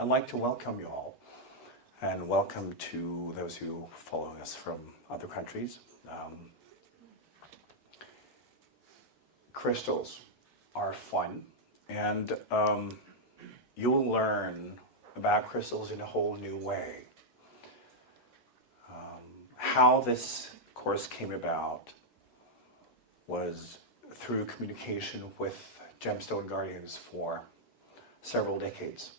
I'd like to welcome you all, and welcome to those who follow us from other countries. Crystals are fun, and you'll learn about crystals in a whole new way. How this course came about was through communication with Gemstone Guardians for several decades.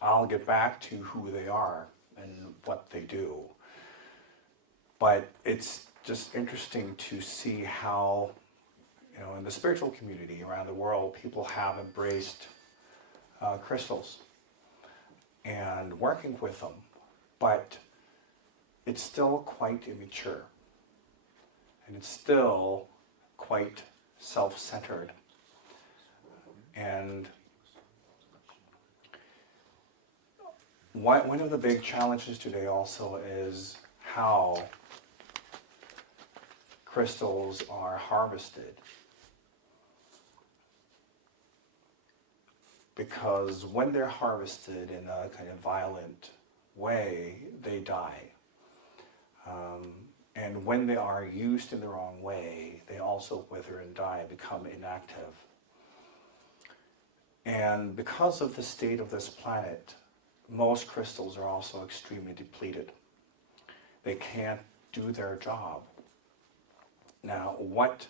I'll get back to who they are and what they do, but it's just interesting to see how, in the spiritual community around the world, people have embraced crystals and working with them, but it's still quite immature, and it's still quite self-centered. And one of the big challenges today also is how crystals are harvested. Because when they're harvested in a kind of violent way, they die. And when they are used in the wrong way, they also wither and die, become inactive. And because of the state of this planet, most crystals are also extremely depleted. They can't do their job. Now, what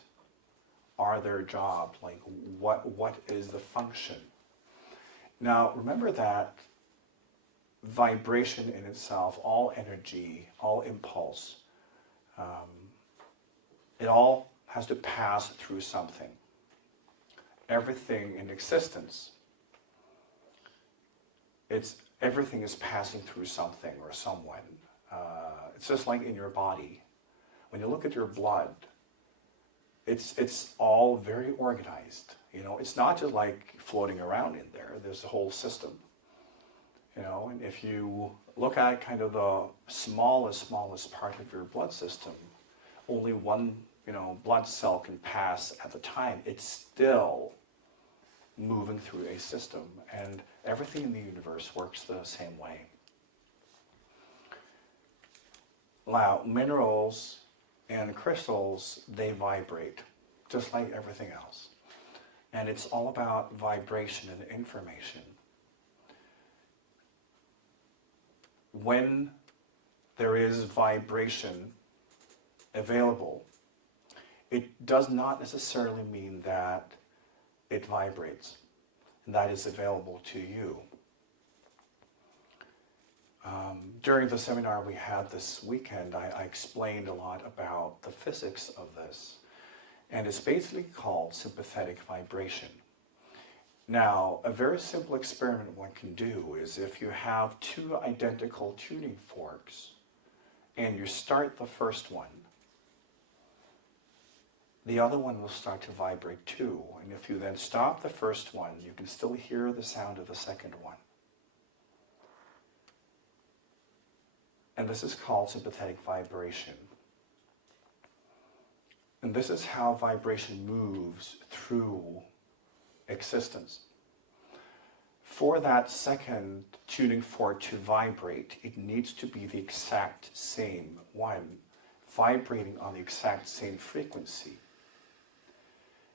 are their jobs? Like, what is the function? Now, remember that vibration in itself, all energy, all impulse, it all has to pass through something. Everything in existence, everything is passing through something or someone. It's just like in your body. When you look at your blood, it's all very organized. It's not just like floating around in there. There's a whole system. And if you look at kind of the smallest part of your blood system, only one, blood cell can pass at the time. It's still moving through a system, and everything in the universe works the same way. Now, minerals and crystals, they vibrate, just like everything else. And it's all about vibration and information. When there is vibration available, it does not necessarily mean that it vibrates, and that is available to you. During the seminar we had this weekend, I explained a lot about the physics of this, and it's basically called sympathetic vibration. Now, a very simple experiment one can do is if you have two identical tuning forks, and you start the first one, the other one will start to vibrate too. And if you then stop the first one, you can still hear the sound of the second one. And this is called sympathetic vibration. And this is how vibration moves through existence. For that second tuning fork to vibrate, it needs to be the exact same one, vibrating on the exact same frequency.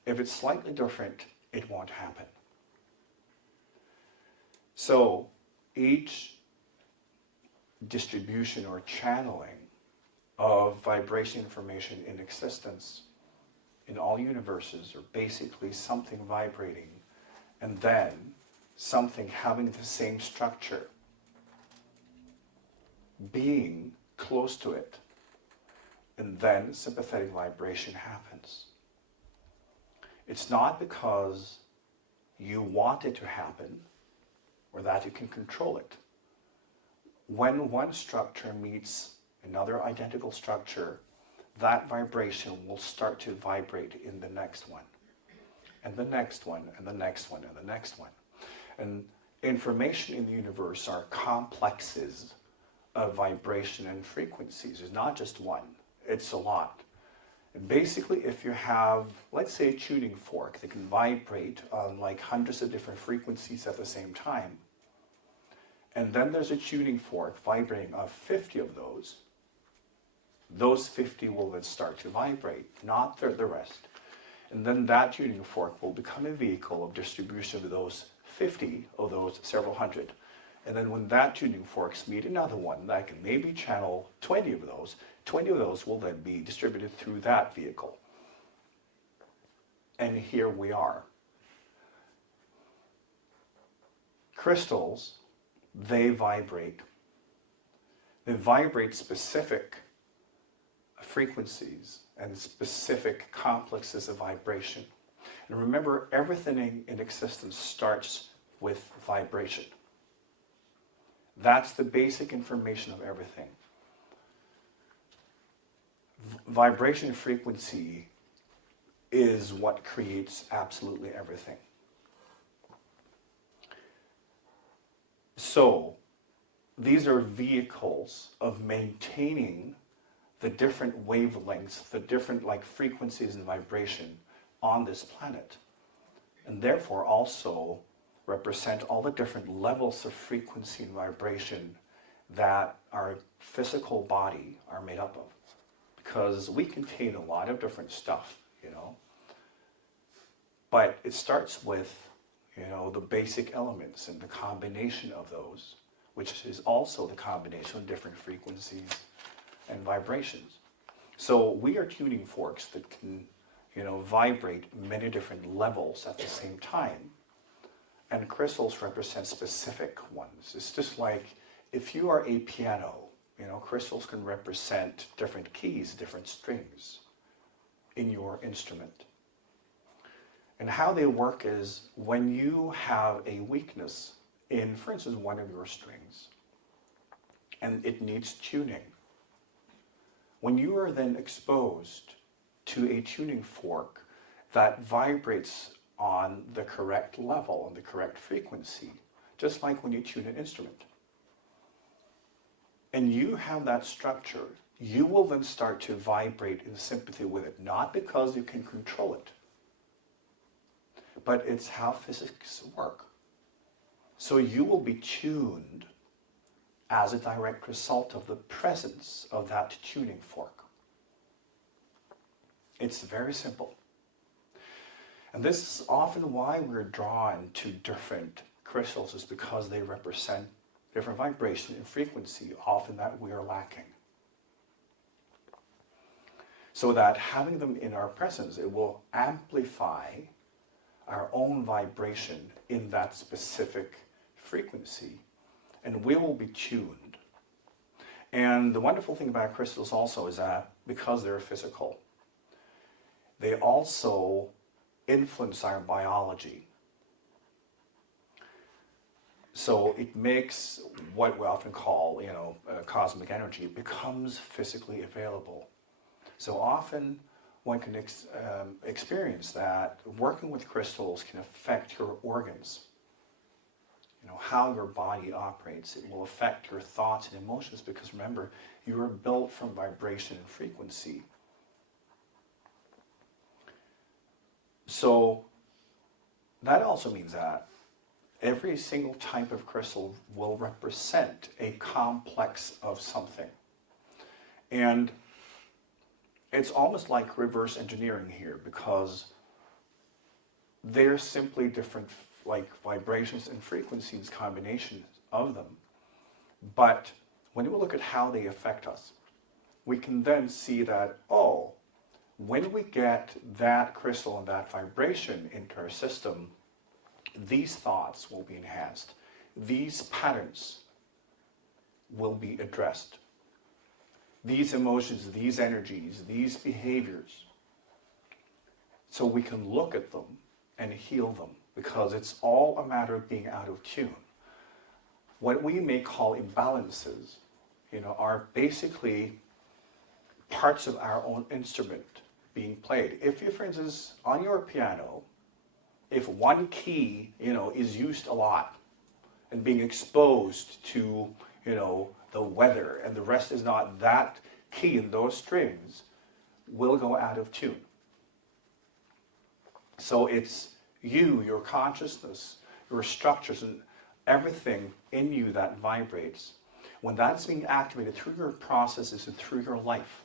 If it's slightly different, it won't happen. So each distribution or channeling of vibration information in existence in all universes are basically something vibrating and then something having the same structure, being close to it, and then sympathetic vibration happens. It's not because you want it to happen or that you can control it. When one structure meets another identical structure, that vibration will start to vibrate in the next one, and the next one, and the next one, and the next one. And information in the universe are complexes of vibration and frequencies. It's not just one, it's a lot. And basically, if you have, let's say, a tuning fork that can vibrate on like hundreds of different frequencies at the same time, and then there's a tuning fork vibrating on 50 of those 50 will then start to vibrate, not the rest. And then that tuning fork will become a vehicle of distribution of those 50 of those several hundred. And then when that tuning forks meet another one that can maybe channel 20 of those will then be distributed through that vehicle. And here we are. Crystals, they vibrate. They vibrate specific frequencies and specific complexes of vibration. And remember, everything in existence starts with vibration. That's the basic information of everything. Vibration frequency is what creates absolutely everything. So, these are vehicles of maintaining the different wavelengths, the different frequencies and vibration on this planet, and therefore also represent all the different levels of frequency and vibration that our physical body are made up of. Because we contain a lot of different stuff, but it starts with, the basic elements and the combination of those, which is also the combination of different frequencies and vibrations. So we are tuning forks that can, vibrate many different levels at the same time. And crystals represent specific ones. It's just like if you are a piano, crystals can represent different keys, different strings in your instrument. And how they work is when you have a weakness in, for instance, one of your strings, and it needs tuning. When you are then exposed to a tuning fork that vibrates on the correct level, on the correct frequency, just like when you tune an instrument, and you have that structure, you will then start to vibrate in sympathy with it, not because you can control it, but it's how physics work. So you will be tuned as a direct result of the presence of that tuning fork. It's very simple. And this is often why we're drawn to different crystals, is because they represent different vibration and frequency, often that we are lacking. So that having them in our presence, it will amplify our own vibration in that specific frequency, and we will be tuned. And the wonderful thing about crystals also is that because they're physical, they also influence our biology. So it makes what we often call, cosmic energy, it becomes physically available. So often one can experience that working with crystals can affect your organs. How your body operates. It will affect your thoughts and emotions, because remember, you are built from vibration and frequency. So that also means that every single type of crystal will represent a complex of something. And it's almost like reverse engineering here, because they're simply different vibrations and frequencies, combinations of them. But when we look at how they affect us, we can then see that, when we get that crystal and that vibration into our system, these thoughts will be enhanced. These patterns will be addressed. These emotions, these energies, these behaviors. So we can look at them and heal them, because it's all a matter of being out of tune. What we may call imbalances, are basically parts of our own instrument being played. If you, for instance, on your piano, if one key, is used a lot and being exposed to, the weather, and the rest is not that key in those strings, will go out of tune. So it's you, your consciousness, your structures, and everything in you that vibrates. When that's being activated through your processes and through your life,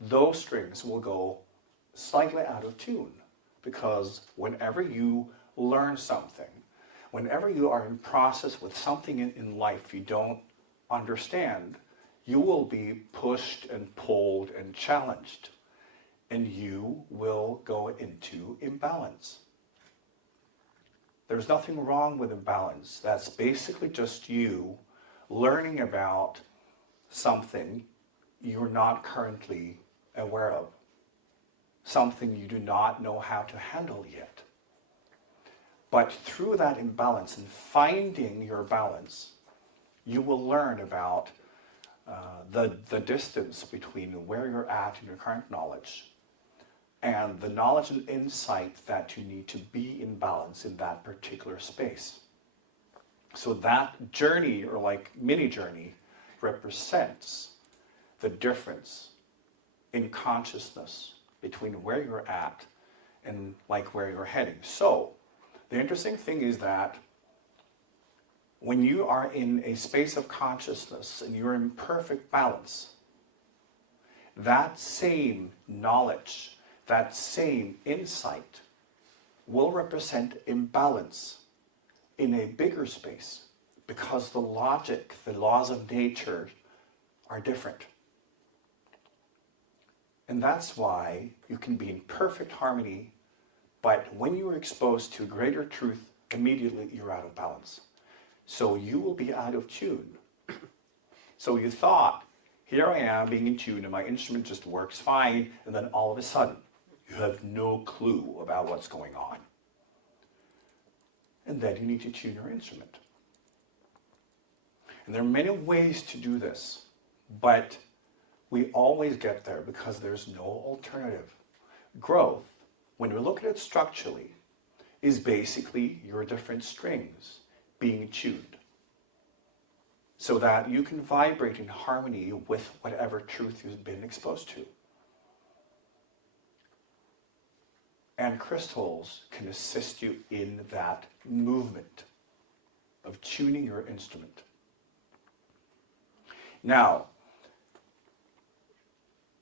those strings will go slightly out of tune. Because whenever you learn something, whenever you are in process with something in life you don't understand, you will be pushed and pulled and challenged, and you will go into imbalance. There's nothing wrong with imbalance. That's basically just you learning about something you're not currently aware of, something you do not know how to handle yet. But through that imbalance and finding your balance, you will learn about the distance between where you're at in your current knowledge and the knowledge and insight that you need to be in balance in that particular space. So that journey, or like mini journey, represents the difference in consciousness between where you're at and like where you're heading. So the interesting thing is that when you are in a space of consciousness and you're in perfect balance, that same knowledge, that same insight will represent imbalance in a bigger space, because the logic, the laws of nature are different. And that's why you can be in perfect harmony, but when you are exposed to greater truth, immediately you're out of balance. So you will be out of tune. So you thought, here I am being in tune and my instrument just works fine, and then all of a sudden, you have no clue about what's going on. And then you need to tune your instrument. And there are many ways to do this, but we always get there because there's no alternative. Growth, when we look at it structurally, is basically your different strings being tuned so that you can vibrate in harmony with whatever truth you've been exposed to. And crystals can assist you in that movement of tuning your instrument. Now,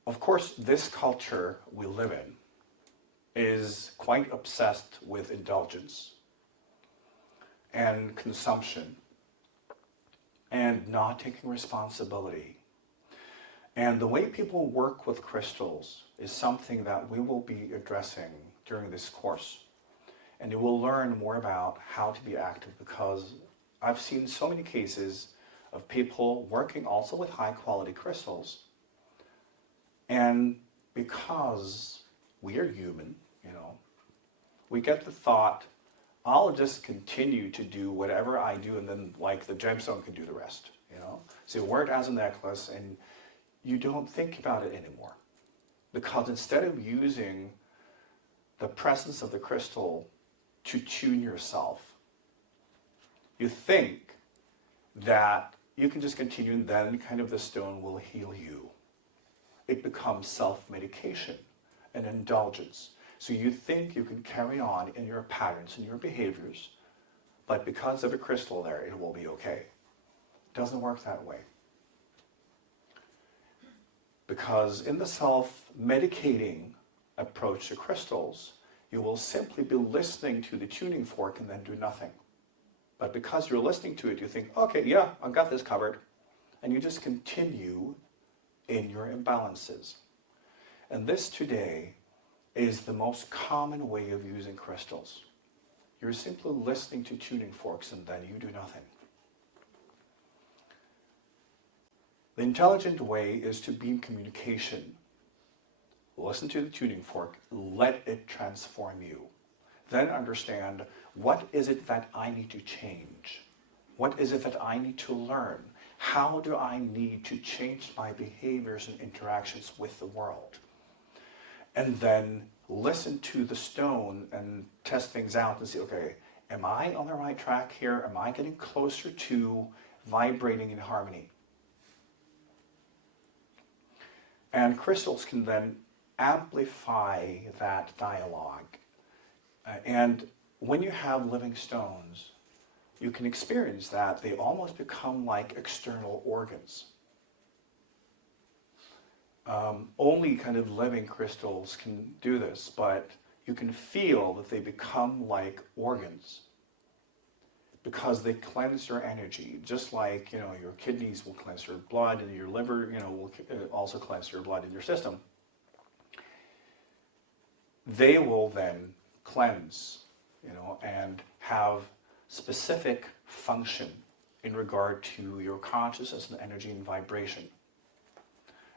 of course, this culture we live in is quite obsessed with indulgence and consumption and not taking responsibility. And the way people work with crystals is something that we will be addressing during this course. And you will learn more about how to be active, because I've seen so many cases of people working also with high quality crystals. And because we are human, we get the thought, I'll just continue to do whatever I do, and then like the gemstone can do the rest. So you wear it as a necklace and you don't think about it anymore. Because instead of using the presence of the crystal to tune yourself, you think that you can just continue and then kind of the stone will heal you. It becomes self-medication and indulgence. So you think you can carry on in your patterns and your behaviors, but because of a crystal there, it will be okay. It doesn't work that way. Because in the self-medicating approach to crystals, you will simply be listening to the tuning fork and then do nothing. But because you're listening to it, you think, okay, yeah, I've got this covered. And you just continue in your imbalances. And this today is the most common way of using crystals. You're simply listening to tuning forks and then you do nothing. The intelligent way is to be in communication. Listen to the tuning fork, let it transform you. Then understand, what is it that I need to change? What is it that I need to learn? How do I need to change my behaviors and interactions with the world? And then listen to the stone and test things out and see, okay, am I on the right track here? Am I getting closer to vibrating in harmony? And crystals can then amplify that dialogue. And when you have living stones, you can experience that they almost become like external organs. Only kind of living crystals can do this, but you can feel that they become like organs because they cleanse your energy, just like, you know, your kidneys will cleanse your blood and your liver, you know, will also cleanse your blood in your system. They will then cleanse, you know, and have specific function in regard to your consciousness and energy and vibration.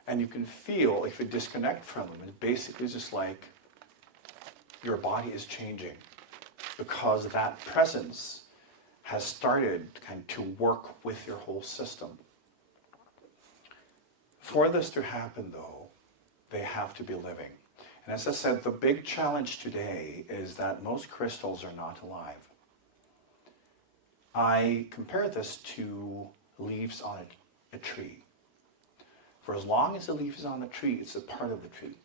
And you can feel, if you disconnect from them, it's basically just like your body is changing because that presence has started kind of to work with your whole system. For this to happen, though, they have to be living. And as I said, the big challenge today is that most crystals are not alive. I compare this to leaves on a tree. For as long as the leaf is on the tree, it's a part of the tree.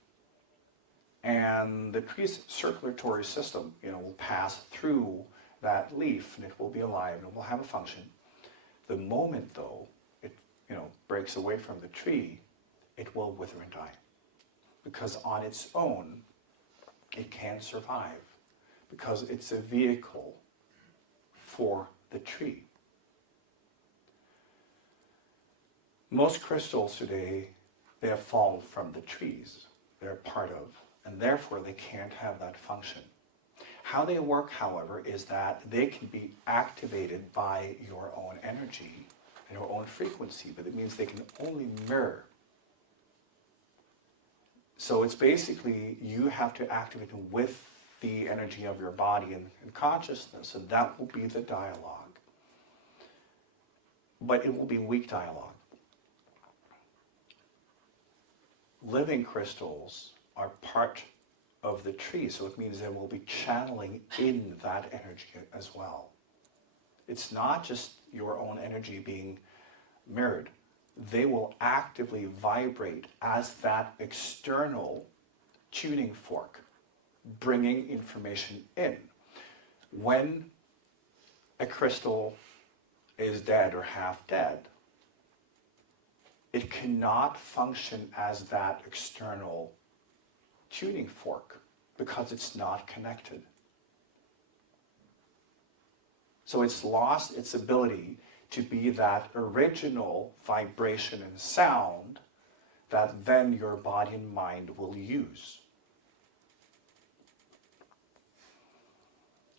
And the tree's circulatory system, you know, will pass through that leaf and it will be alive and it will have a function. The moment, though, it, you know, breaks away from the tree, it will wither and die. Because on its own, it can't survive. Because it's a vehicle for the tree. Most crystals today, they have fallen from the trees they're part of, and therefore they can't have that function. How they work, however, is that they can be activated by your own energy and your own frequency, but it means they can only mirror. So it's basically you have to activate them with the energy of your body and consciousness, and that will be the dialogue. But it will be weak dialogue. Living crystals are part of the tree, so it means they will be channeling in that energy as well. It's not just your own energy being mirrored. They will actively vibrate as that external tuning fork, bringing information in. When a crystal is dead or half dead, it cannot function as that external tuning fork because it's not connected. So it's lost its ability to be that original vibration and sound that then your body and mind will use.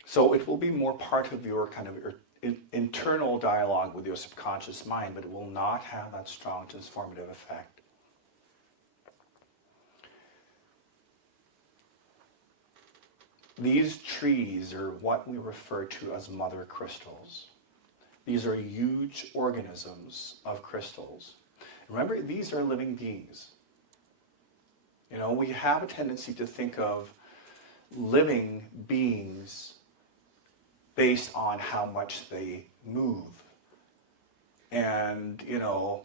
So it will be more part of your kind of internal dialogue with your subconscious mind, but it will not have that strong transformative effect. These trees are what we refer to as mother crystals. These are huge organisms of crystals. Remember, these are living beings. You know, we have a tendency to think of living beings based on how much they move and, you know,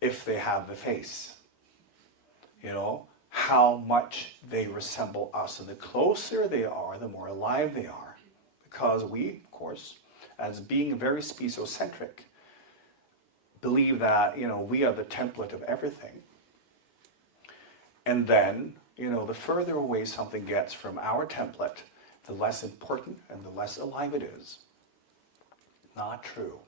if they have the face, you know, how much they resemble us. And the closer they are, the more alive they are. Because we, of course, as being very speciocentric, believe that, you know, we are the template of everything. And then, you know, the further away something gets from our template, the less important and the less alive it is. Not true.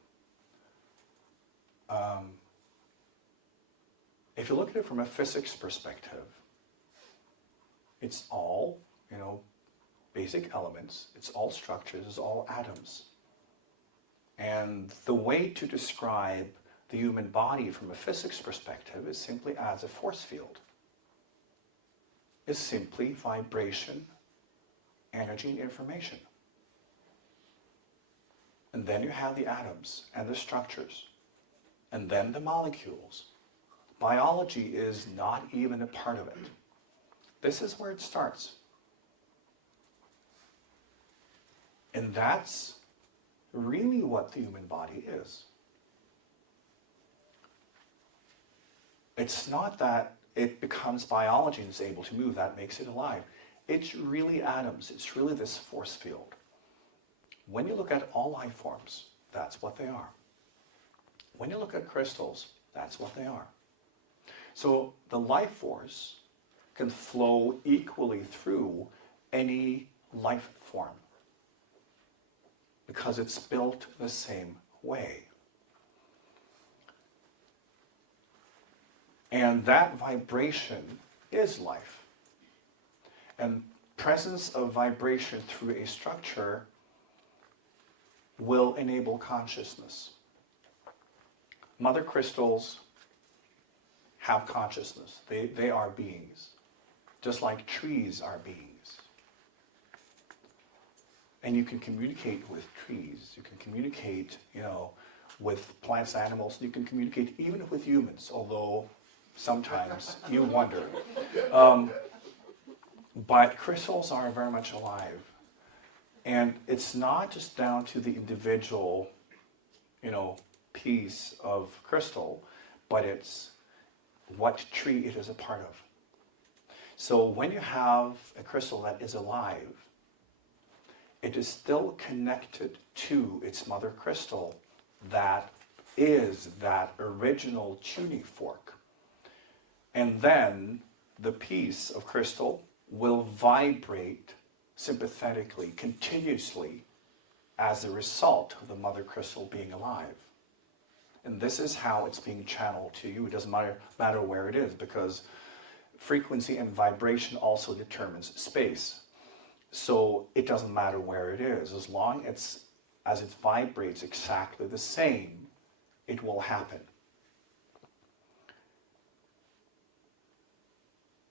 If you look at it from a physics perspective, it's all, you know, basic elements, it's all structures, it's all atoms. And the way to describe the human body from a physics perspective is simply as a force field. It's simply vibration, energy, and information. And then you have the atoms and the structures, and then the molecules. Biology is not even a part of it. This is where it starts. And that's really what the human body is. It's not that it becomes biology and is able to move. That makes it alive. It's really atoms. It's really this force field. When you look at all life forms, that's what they are. When you look at crystals, that's what they are. So the life force can flow equally through any life form because it's built the same way. And that vibration is life. And presence of vibration through a structure will enable consciousness. Mother crystals have consciousness. They are beings, just like trees are beings. And you can communicate with trees. You can communicate, with plants, animals. You can communicate even with humans, although sometimes you wonder. But crystals are very much alive. And it's not just down to the individual, piece of crystal, but it's what tree it is a part of. So when you have a crystal that is alive, it is still connected to its mother crystal that is that original tuning fork. And then the piece of crystal will vibrate sympathetically, continuously, as a result of the mother crystal being alive. And this is how it's being channeled to you. It doesn't matter where it is, because frequency and vibration also determines space. So it doesn't matter where it is. As long as it vibrates exactly the same, it will happen.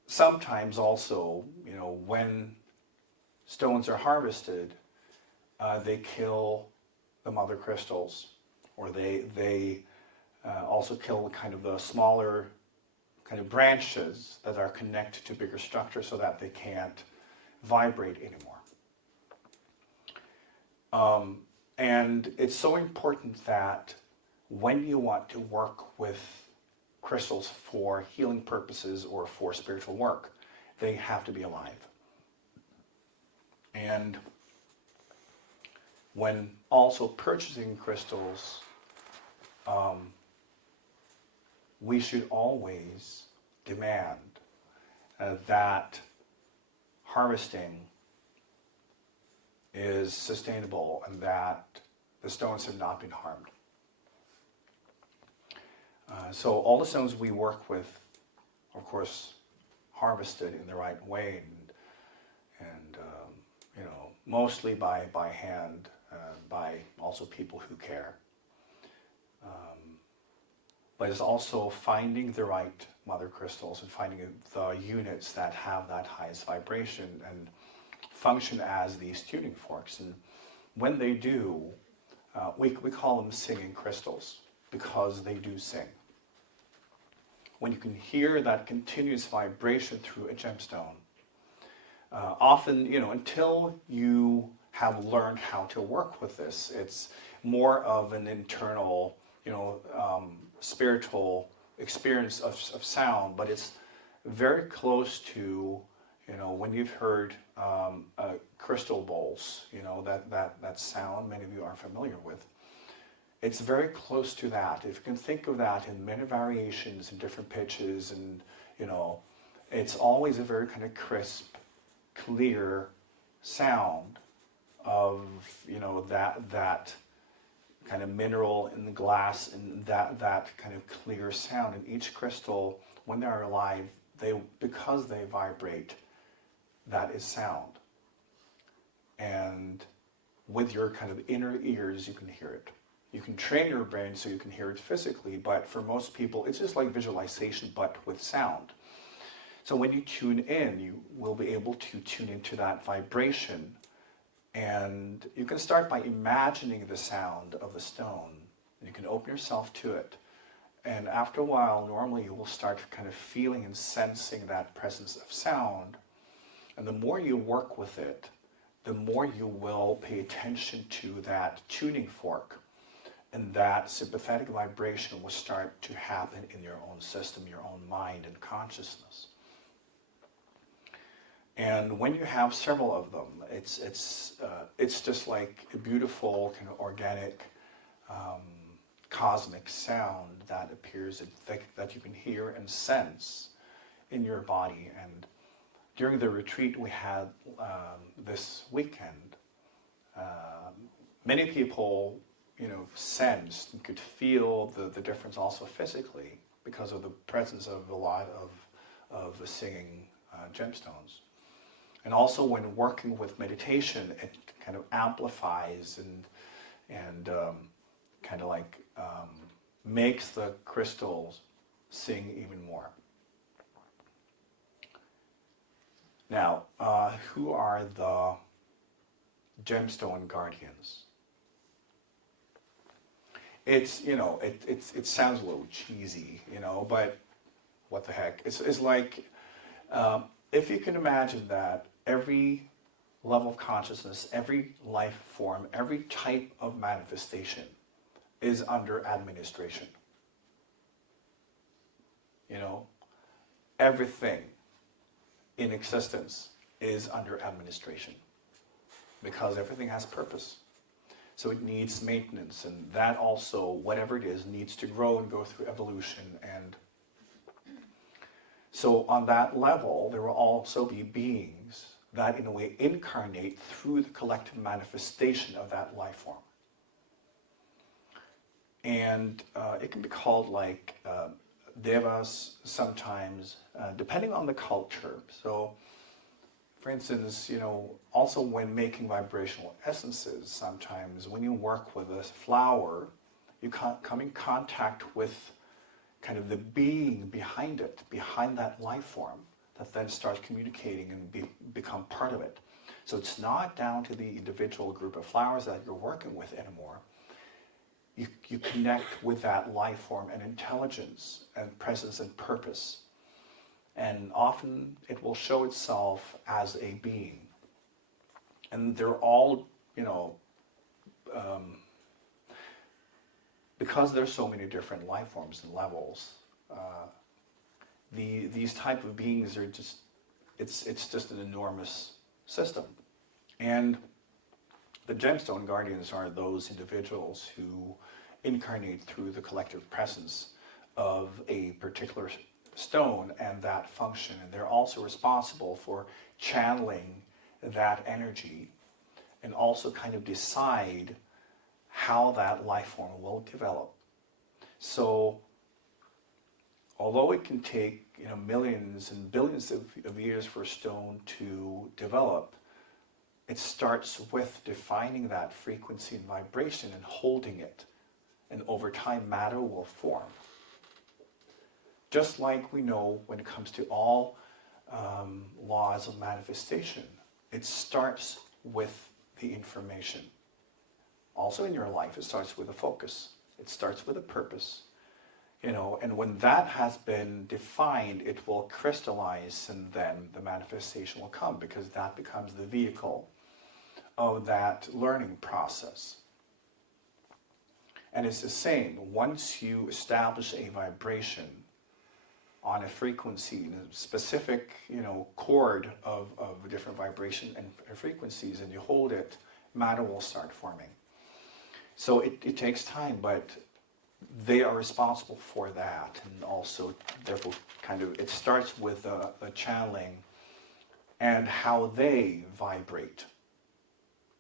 Sometimes also, when stones are harvested, they kill the mother crystals, or they also kill kind of the smaller kind of branches that are connected to bigger structures so that they can't vibrate anymore. And it's so important that when you want to work with crystals for healing purposes or for spiritual work, they have to be alive. And when also purchasing crystals, we should always demand that harvesting is sustainable and that the stones have not been harmed. So all the stones we work with, of course, harvested in the right way, and mostly by hand, by also people who care. But it's also finding the right mother crystals and finding the units that have that highest vibration and function as these tuning forks. And when they do, we call them singing crystals because they do sing. When you can hear that continuous vibration through a gemstone, often, until you have learned how to work with this, it's more of an internal, spiritual experience of sound, but it's very close to, when you've heard crystal bowls, that sound many of you are familiar with. It's very close to that. If you can think of that in many variations and different pitches, and it's always a very kind of crisp, clear sound of that kind of mineral in the glass, and that kind of clear sound. And each crystal, when they're alive, because they vibrate, that is sound. And with your kind of inner ears, you can hear it. You can train your brain so you can hear it physically, but for most people, it's just like visualization, but with sound. So when you tune in, you will be able to tune into that vibration, and you can start by imagining the sound of the stone. You can open yourself to it, and after a while, normally you will start kind of feeling and sensing that presence of sound. And the more you work with it, the more you will pay attention to that tuning fork. And that sympathetic vibration will start to happen in your own system, your own mind and consciousness. And when you have several of them, it's just like a beautiful kind of organic cosmic sound that appears that you can hear and sense in your body. And during the retreat we had this weekend, many people, sensed and could feel the difference also physically because of the presence of a lot of singing gemstones. And also when working with meditation, it kind of amplifies and kind of like makes the crystals sing even more. Now, who are the Gemstone Guardians? It sounds a little cheesy, but what the heck? It's like, if you can imagine that every level of consciousness, every life form, every type of manifestation is under administration. Everything in existence is under administration because everything has purpose. So it needs maintenance, and that also, whatever it is, needs to grow and go through evolution. And so on that level, there will also be beings that in a way incarnate through the collective manifestation of that life form. And it can be called like devas sometimes, depending on the culture. So for instance, also when making vibrational essences, sometimes when you work with a flower, you come in contact with kind of the being behind it, behind that life form, that then starts communicating and become part of it. So it's not down to the individual group of flowers that you're working with anymore. You connect with that life form and intelligence and presence and purpose. And often it will show itself as a being. And they're all, because there's so many different life forms and levels, these type of beings are just, it's just an enormous system. And the Gemstone Guardians are those individuals who incarnate through the collective presence of a particular stone and that function. And they're also responsible for channeling that energy and also kind of decide how that life form will develop. So although it can take millions and billions of years for a stone to develop, it starts with defining that frequency and vibration and holding it. And over time, matter will form. Just like we know when it comes to all laws of manifestation, it starts with the information. Also in your life, it starts with a focus. It starts with a purpose. And when that has been defined, it will crystallize, and then the manifestation will come, because that becomes the vehicle of that learning process. And it's the same. Once you establish a vibration on a frequency, a specific, chord of different vibration and frequencies, and you hold it, matter will start forming. So it takes time, but they are responsible for that, and also therefore it starts with the channeling and how they vibrate,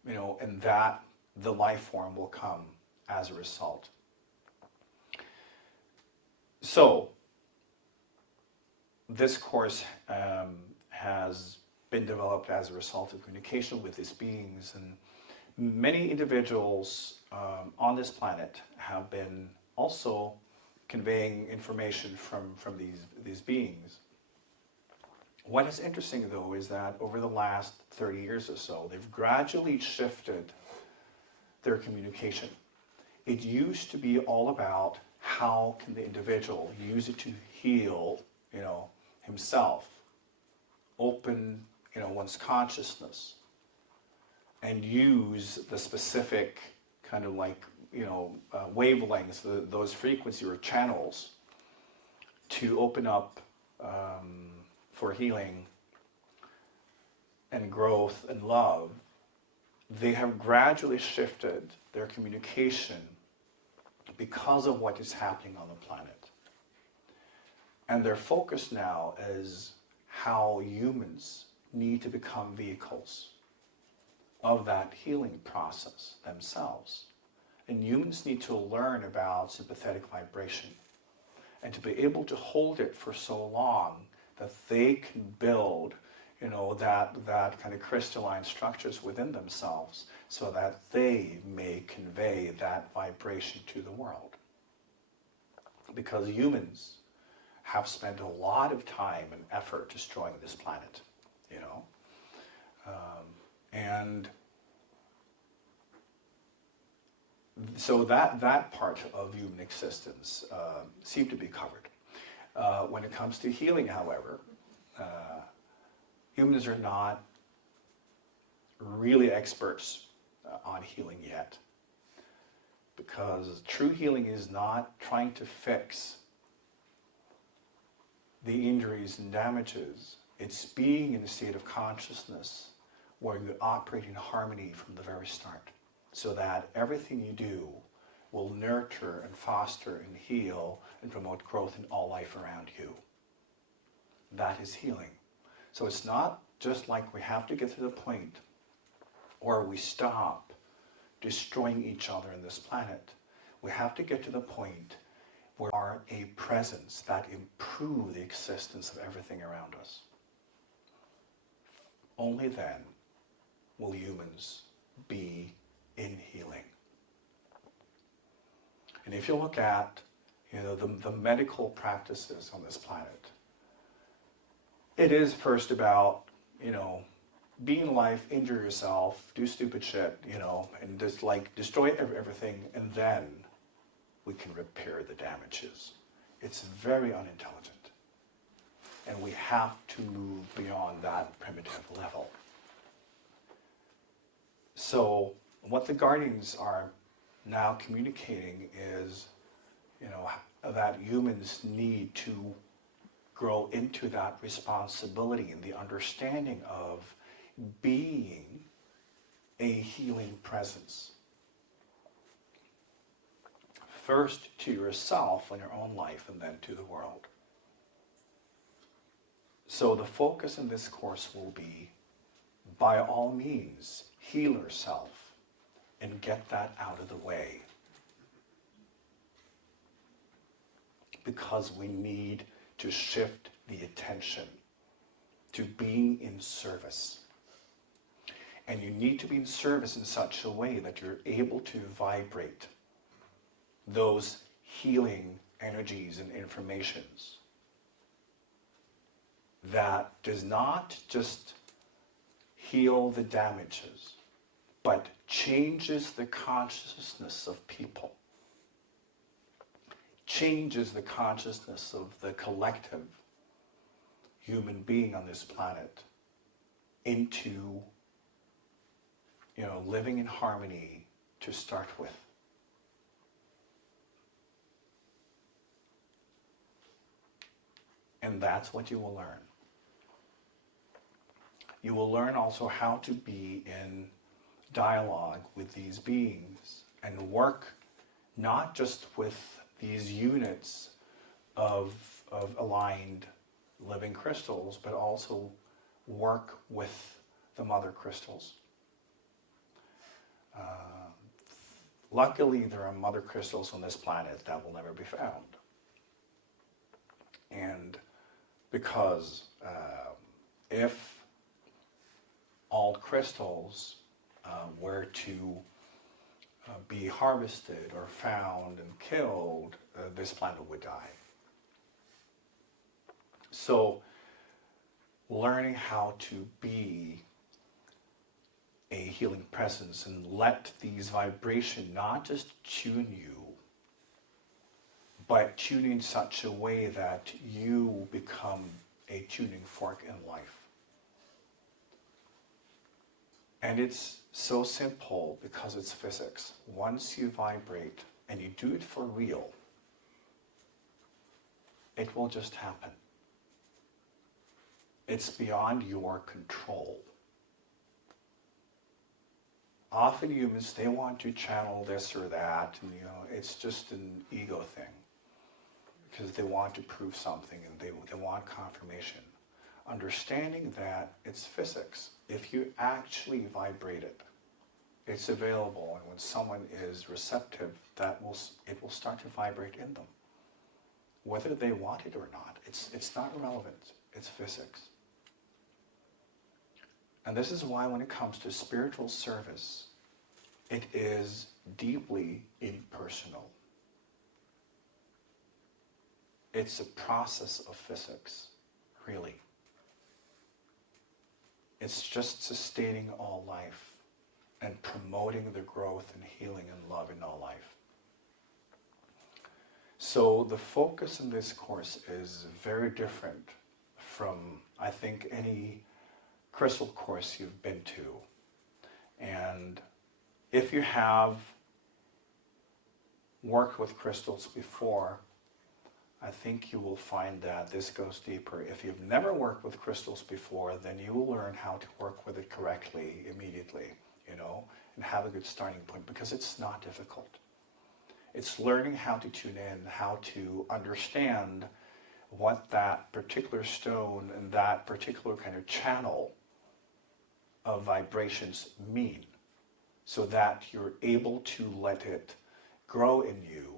and that the life form will come as a result. So this course has been developed as a result of communication with these beings, and many individuals on this planet have been also conveying information from these beings. What is interesting, though, is that over the last 30 years or so, they've gradually shifted their communication. It used to be all about how can the individual use it to heal, himself, open, one's consciousness, and use the specific kind of like wavelengths, those frequency or channels to open up for healing and growth and love, they have gradually shifted their communication because of what is happening on the planet. And their focus now is how humans need to become vehicles of that healing process themselves. And humans need to learn about sympathetic vibration and to be able to hold it for so long that they can build that kind of crystalline structures within themselves so that they may convey that vibration to the world. Because humans have spent a lot of time and effort destroying this planet, and so that part of human existence seemed to be covered. When it comes to healing, however, humans are not really experts on healing yet, because true healing is not trying to fix the injuries and damages. It's being in a state of consciousness where you operate in harmony from the very start, so that everything you do will nurture and foster and heal and promote growth in all life around you. That is healing. So it's not just like we have to get to the point where we stop destroying each other in this planet. We have to get to the point where we are a presence that improves the existence of everything around us. Only then will humans be in healing. And if you look at the medical practices on this planet, it is first about be in life, injure yourself, do stupid shit, and just destroy everything, and then we can repair the damages. It's very unintelligent. And we have to move beyond that primitive level. So what the Guardians are now communicating is, that humans need to grow into that responsibility and the understanding of being a healing presence. First to yourself and your own life, and then to the world. So the focus in this course will be, by all means, heal yourself and get that out of the way. Because we need to shift the attention to being in service. And you need to be in service in such a way that you're able to vibrate those healing energies and informations that does not just heal the damages, but changes the consciousness of people, changes the consciousness of the collective human being on this planet into, living in harmony to start with. And that's what you will learn. You will learn also how to be in dialogue with these beings and work not just with these units of aligned living crystals, but also work with the mother crystals. Luckily, there are mother crystals on this planet that will never be found. And because if all crystals were to be harvested or found and killed, this planet would die. So learning how to be a healing presence and let these vibrations not just tune you, but tune in such a way that you become a tuning fork in life. And it's so simple because it's physics. Once you vibrate and you do it for real, it will just happen. It's beyond your control. Often humans, they want to channel this or that, and it's just an ego thing. Because they want to prove something and they want confirmation. Understanding that it's physics. If you actually vibrate it, it's available, and when someone is receptive, it will start to vibrate in them. Whether they want it or not, it's not relevant. It's physics. And this is why when it comes to spiritual service, it is deeply impersonal. It's a process of physics, really. It's just sustaining all life and promoting the growth and healing and love in all life. So the focus in this course is very different from, I think, any crystal course you've been to. And if you have worked with crystals before, I think you will find that this goes deeper. If you've never worked with crystals before, then you will learn how to work with it correctly immediately, and have a good starting point, because it's not difficult. It's learning how to tune in, how to understand what that particular stone and that particular kind of channel of vibrations mean, so that you're able to let it grow in you,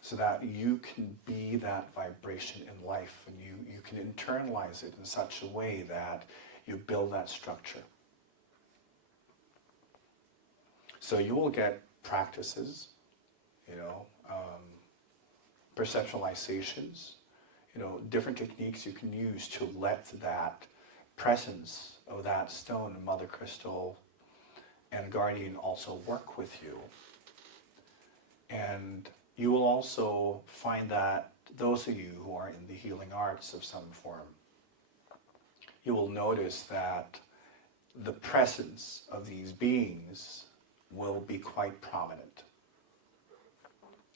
so that you can be that vibration in life, and you can internalize it in such a way that you build that structure. So you will get practices, perceptualizations, different techniques you can use to let that presence of that stone, Mother Crystal, and Guardian also work with you. And you will also find that those of you who are in the healing arts of some form, you will notice that the presence of these beings will be quite prominent.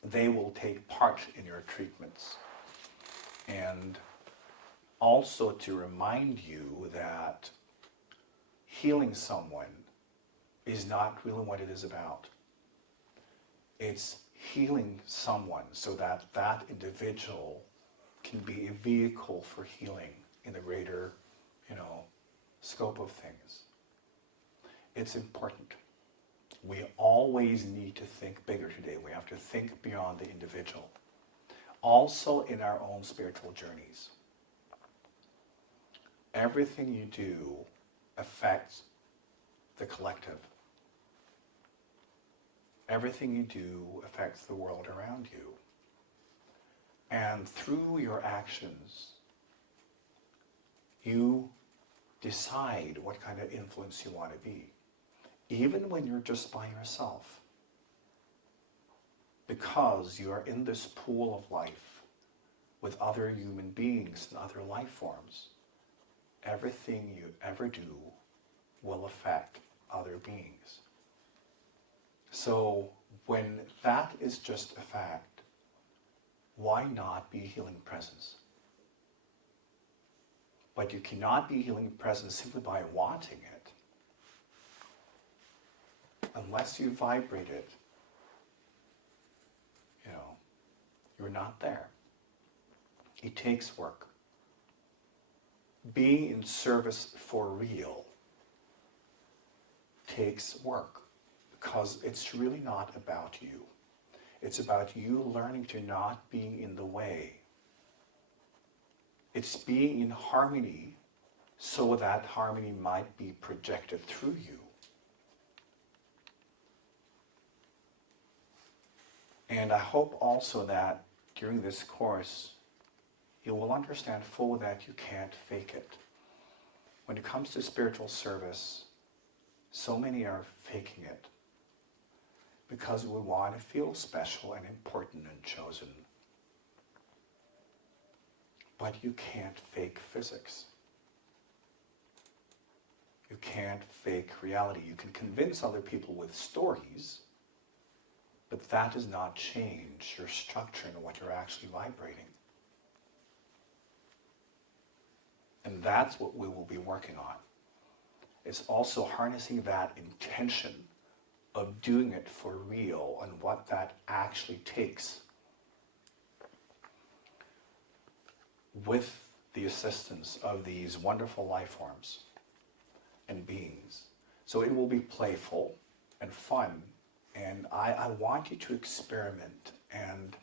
They will take part in your treatments. And also to remind you that healing someone is not really what it is about. It's healing someone so that that individual can be a vehicle for healing in the greater, scope of things. It's important. We always need to think bigger today. We have to think beyond the individual. Also in our own spiritual journeys. Everything you do affects the collective. Everything you do affects the world around you. And through your actions, you decide what kind of influence you want to be. Even when you're just by yourself. Because you are in this pool of life with other human beings and other life forms. Everything you ever do will affect other beings. So when that is just a fact, why not be a healing presence? But you cannot be a healing presence simply by wanting it. Unless you vibrate it, you're not there. It takes work. Being in service for real takes work, because it's really not about you. It's about you learning to not be in the way. It's being in harmony so that harmony might be projected through you. And I hope also that during this course, you will understand fully that you can't fake it. When it comes to spiritual service, so many are faking it because we want to feel special and important and chosen. But you can't fake physics. You can't fake reality. You can convince other people with stories, but that does not change your structure and what you're actually vibrating. And that's what we will be working on. It's also harnessing that intention of doing it for real and what that actually takes with the assistance of these wonderful life forms and beings. So it will be playful and fun, and I want you to experiment and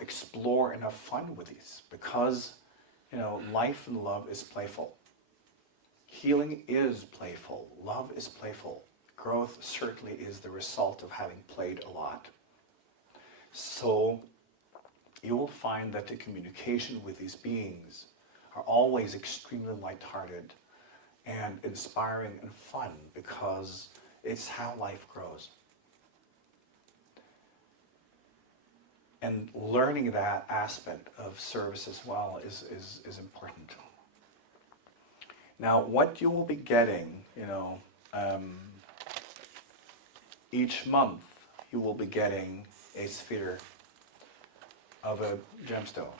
explore and have fun with these, because life and love is playful. Healing is playful. Love is playful. Growth certainly is the result of having played a lot. So you will find that the communication with these beings are always extremely lighthearted and inspiring and fun, because it's how life grows. And learning that aspect of service as well is important. Now, what you will be getting, each month you will be getting a sphere of a gemstone.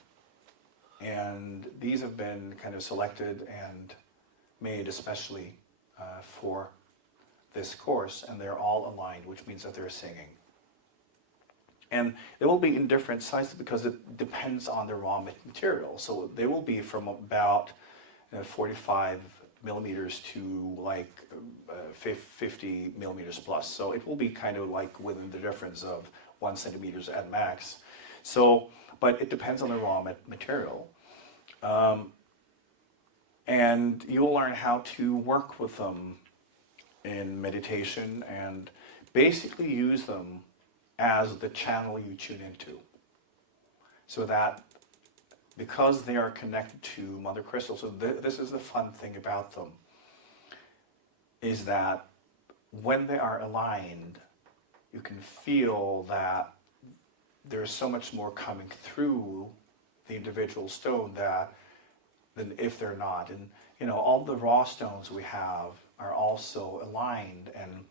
And these have been kind of selected and made especially for this course, and they're all aligned, which means that they're singing. And they will be in different sizes because it depends on the raw material. So they will be from about 45 millimeters to like 50 millimeters plus. So it will be kind of like within the difference of 1 centimeters at max. So, but it depends on the raw material. And you'll learn how to work with them in meditation and basically use them as the channel you tune into. So that, because they are connected to Mother Crystal, so this is the fun thing about them, is that when they are aligned, you can feel that there's so much more coming through the individual stone than if they're not. And all the raw stones we have are also aligned, and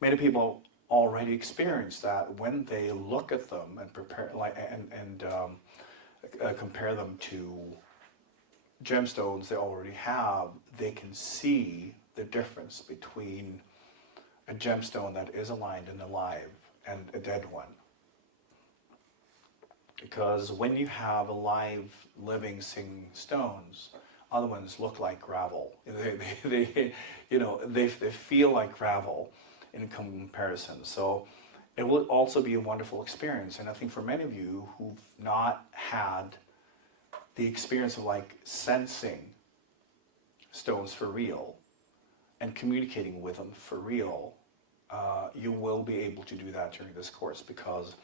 many people already experience that when they look at them and compare them to gemstones they already have, they can see the difference between a gemstone that is aligned and alive and a dead one. Because when you have alive, living, singing stones, other ones look like gravel. They feel like gravel in comparison. So it will also be a wonderful experience. And I think for many of you who've not had the experience of like sensing stones for real and communicating with them for real, you will be able to do that during this course, because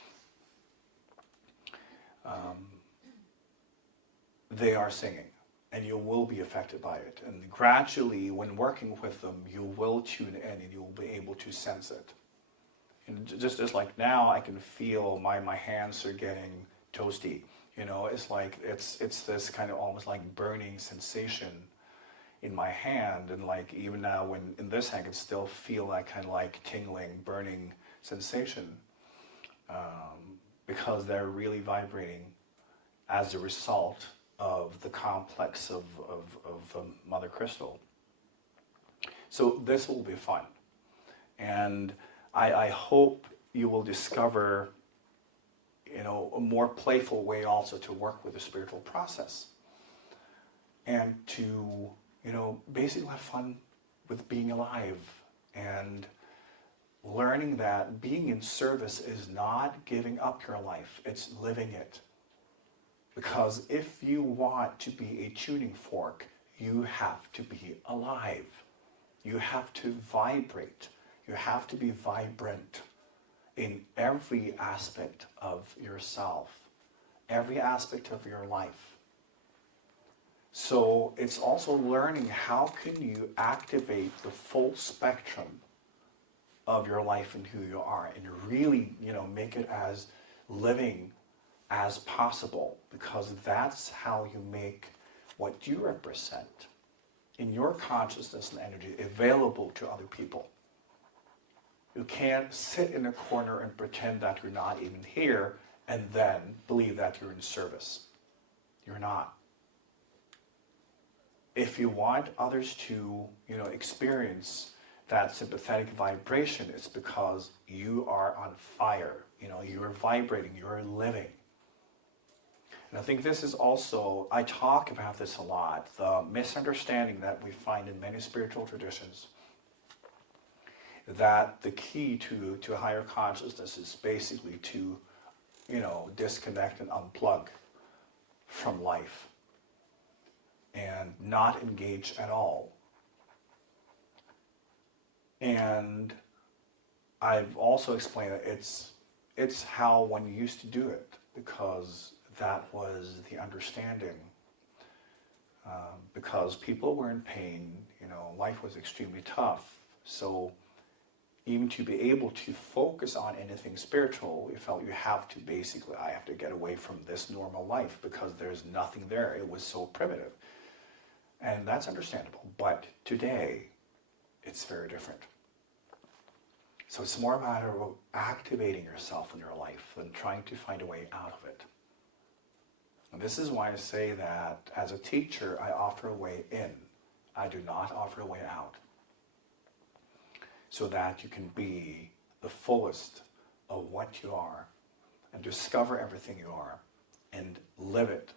they are singing and you will be affected by it. And gradually, when working with them, you will tune in and you will be able to sense it. And just like now, I can feel my hands are getting toasty. It's like it's this kind of almost like burning sensation in my hand, and like even now when in this hand, I can still feel that kind of like tingling, burning sensation, because they're really vibrating as a result of the complex of Mother Crystal. So this will be fun, and I hope you will discover a more playful way also to work with the spiritual process, and to basically have fun with being alive and learning that being in service is not giving up your life, it's living it. Because if you want to be a tuning fork, you have to be alive. You have to vibrate. You have to be vibrant in every aspect of yourself, every aspect of your life. So it's also learning how can you activate the full spectrum of your life and who you are, and really, make it as living as possible, because that's how you make what you represent in your consciousness and energy available to other people. You can't sit in a corner and pretend that you're not even here and then believe that you're in service. You're not. If you want others to, experience that sympathetic vibration, it's because you are on fire. You are vibrating, you are living. And I think this is also, I talk about this a lot, the misunderstanding that we find in many spiritual traditions, that the key to a higher consciousness is basically to, disconnect and unplug from life and not engage at all. And I've also explained that it's how one used to do it, because that was the understanding. Because people were in pain, life was extremely tough. So even to be able to focus on anything spiritual, you felt I have to get away from this normal life because there's nothing there. It was so primitive. And that's understandable. But today, it's very different. So it's more a matter of activating yourself in your life than trying to find a way out of it. And this is why I say that as a teacher, I offer a way in. I do not offer a way out. So that you can be the fullest of what you are and discover everything you are and live it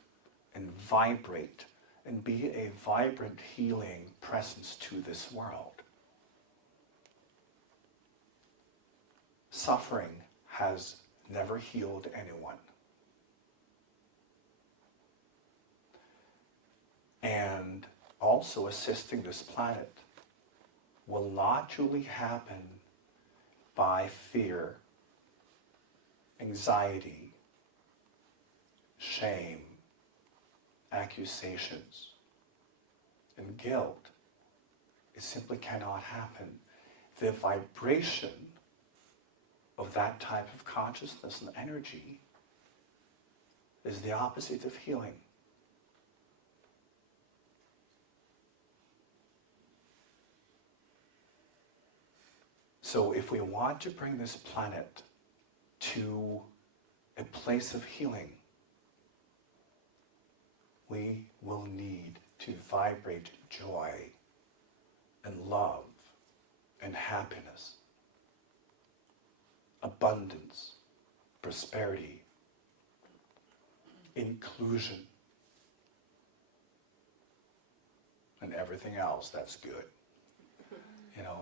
and vibrate and be a vibrant, healing presence to this world. Suffering has never healed anyone. And also assisting this planet will not truly happen by fear, anxiety, shame, accusations, and guilt. It simply cannot happen. The vibration of that type of consciousness and energy is the opposite of healing. So if we want to bring this planet to a place of healing, we will need to vibrate joy and love and happiness, abundance, prosperity, inclusion, and everything else that's good.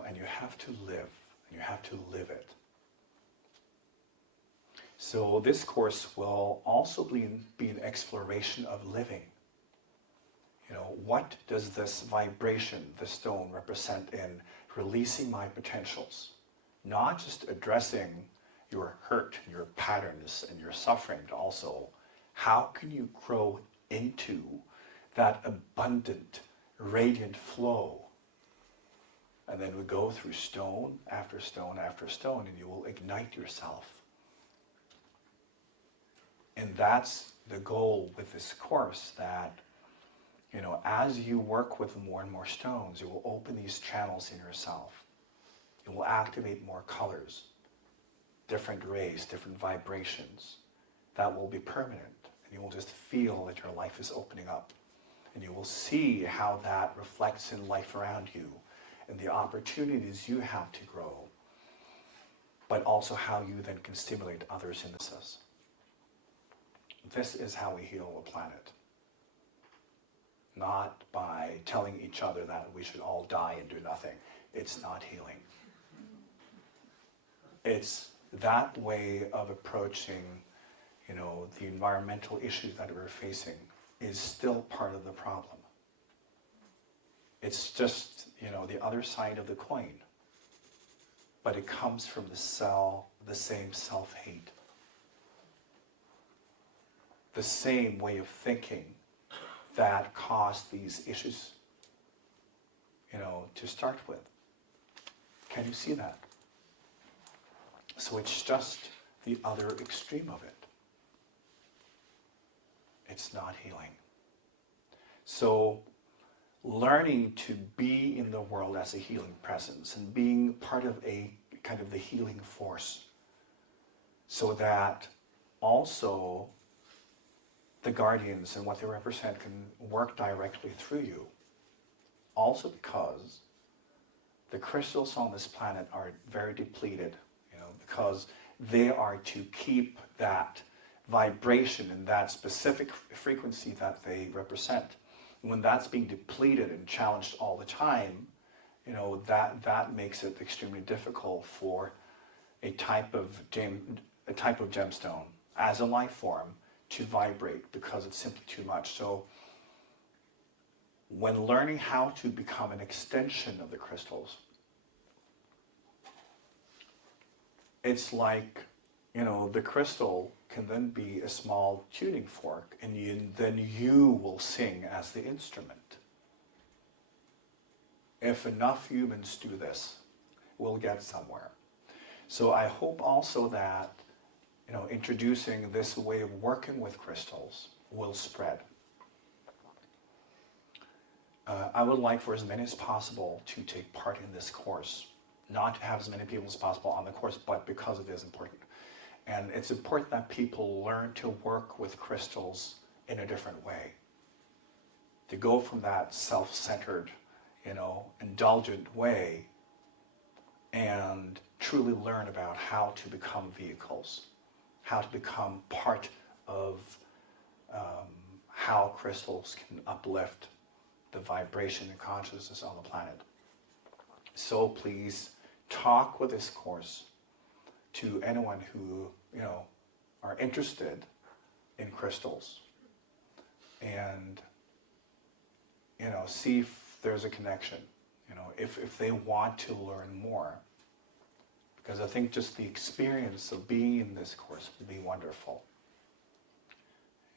And you have to live, and you have to live it. So this course will also be an exploration of living. What does this vibration, the stone, represent in releasing my potentials? Not just addressing your hurt, your patterns, and your suffering, but also how can you grow into that abundant, radiant flow? And then we go through stone after stone after stone, and you will ignite yourself. And that's the goal with this course, that as you work with more and more stones, you will open these channels in yourself. It will activate more colors, different rays, different vibrations that will be permanent. And you will just feel that your life is opening up. And you will see how that reflects in life around you and the opportunities you have to grow, but also how you then can stimulate others in this process. This is how we heal the planet. Not by telling each other that we should all die and do nothing. It's not healing. It's that way of approaching, the environmental issues that we're facing is still part of the problem. It's just, the other side of the coin. But it comes from the same self-hate. The same way of thinking that caused these issues, to start with. Can you see that? So it's just the other extreme of it. It's not healing. So learning to be in the world as a healing presence and being part of a kind of the healing force, so that also the guardians and what they represent can work directly through you. Also because the crystals on this planet are very depleted, because they are to keep that vibration and that specific frequency that they represent. When that's being depleted and challenged all the time, that makes it extremely difficult for a type of gemstone as a life form to vibrate, because it's simply too much. So when learning how to become an extension of the crystals, it's like, the crystal can then be a small tuning fork, and then you will sing as the instrument. If enough humans do this, we'll get somewhere. So I hope also that, introducing this way of working with crystals will spread. I would like for as many as possible to take part in this course. Not to have as many people as possible on the course, but because it is important. And it's important that people learn to work with crystals in a different way. To go from that self-centered, indulgent way and truly learn about how to become vehicles, how to become part of how crystals can uplift the vibration and consciousness on the planet. So please talk with this course to anyone who, are interested in crystals, and, see if there's a connection, if they want to learn more. Because I think just the experience of being in this course will be wonderful.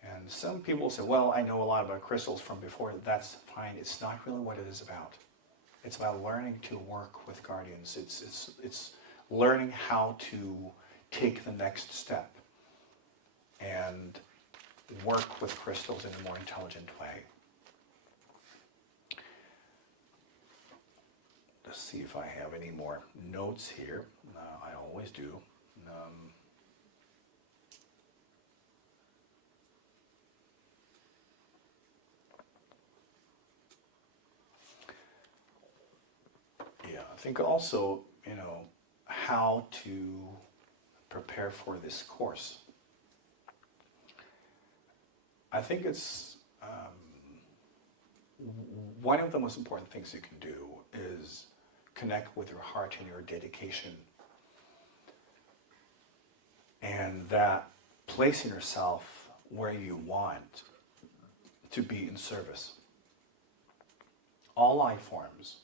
And some people say, well, I know a lot about crystals from before. That's fine. It's not really what it is about. It's about learning to work with guardians. It's learning how to take the next step and work with crystals in a more intelligent way. Let's see if I have any more notes here. I always do. I think also, how to prepare for this course. I think it's one of the most important things you can do is connect with your heart and your dedication, and that placing yourself where you want to be in service. All life forms,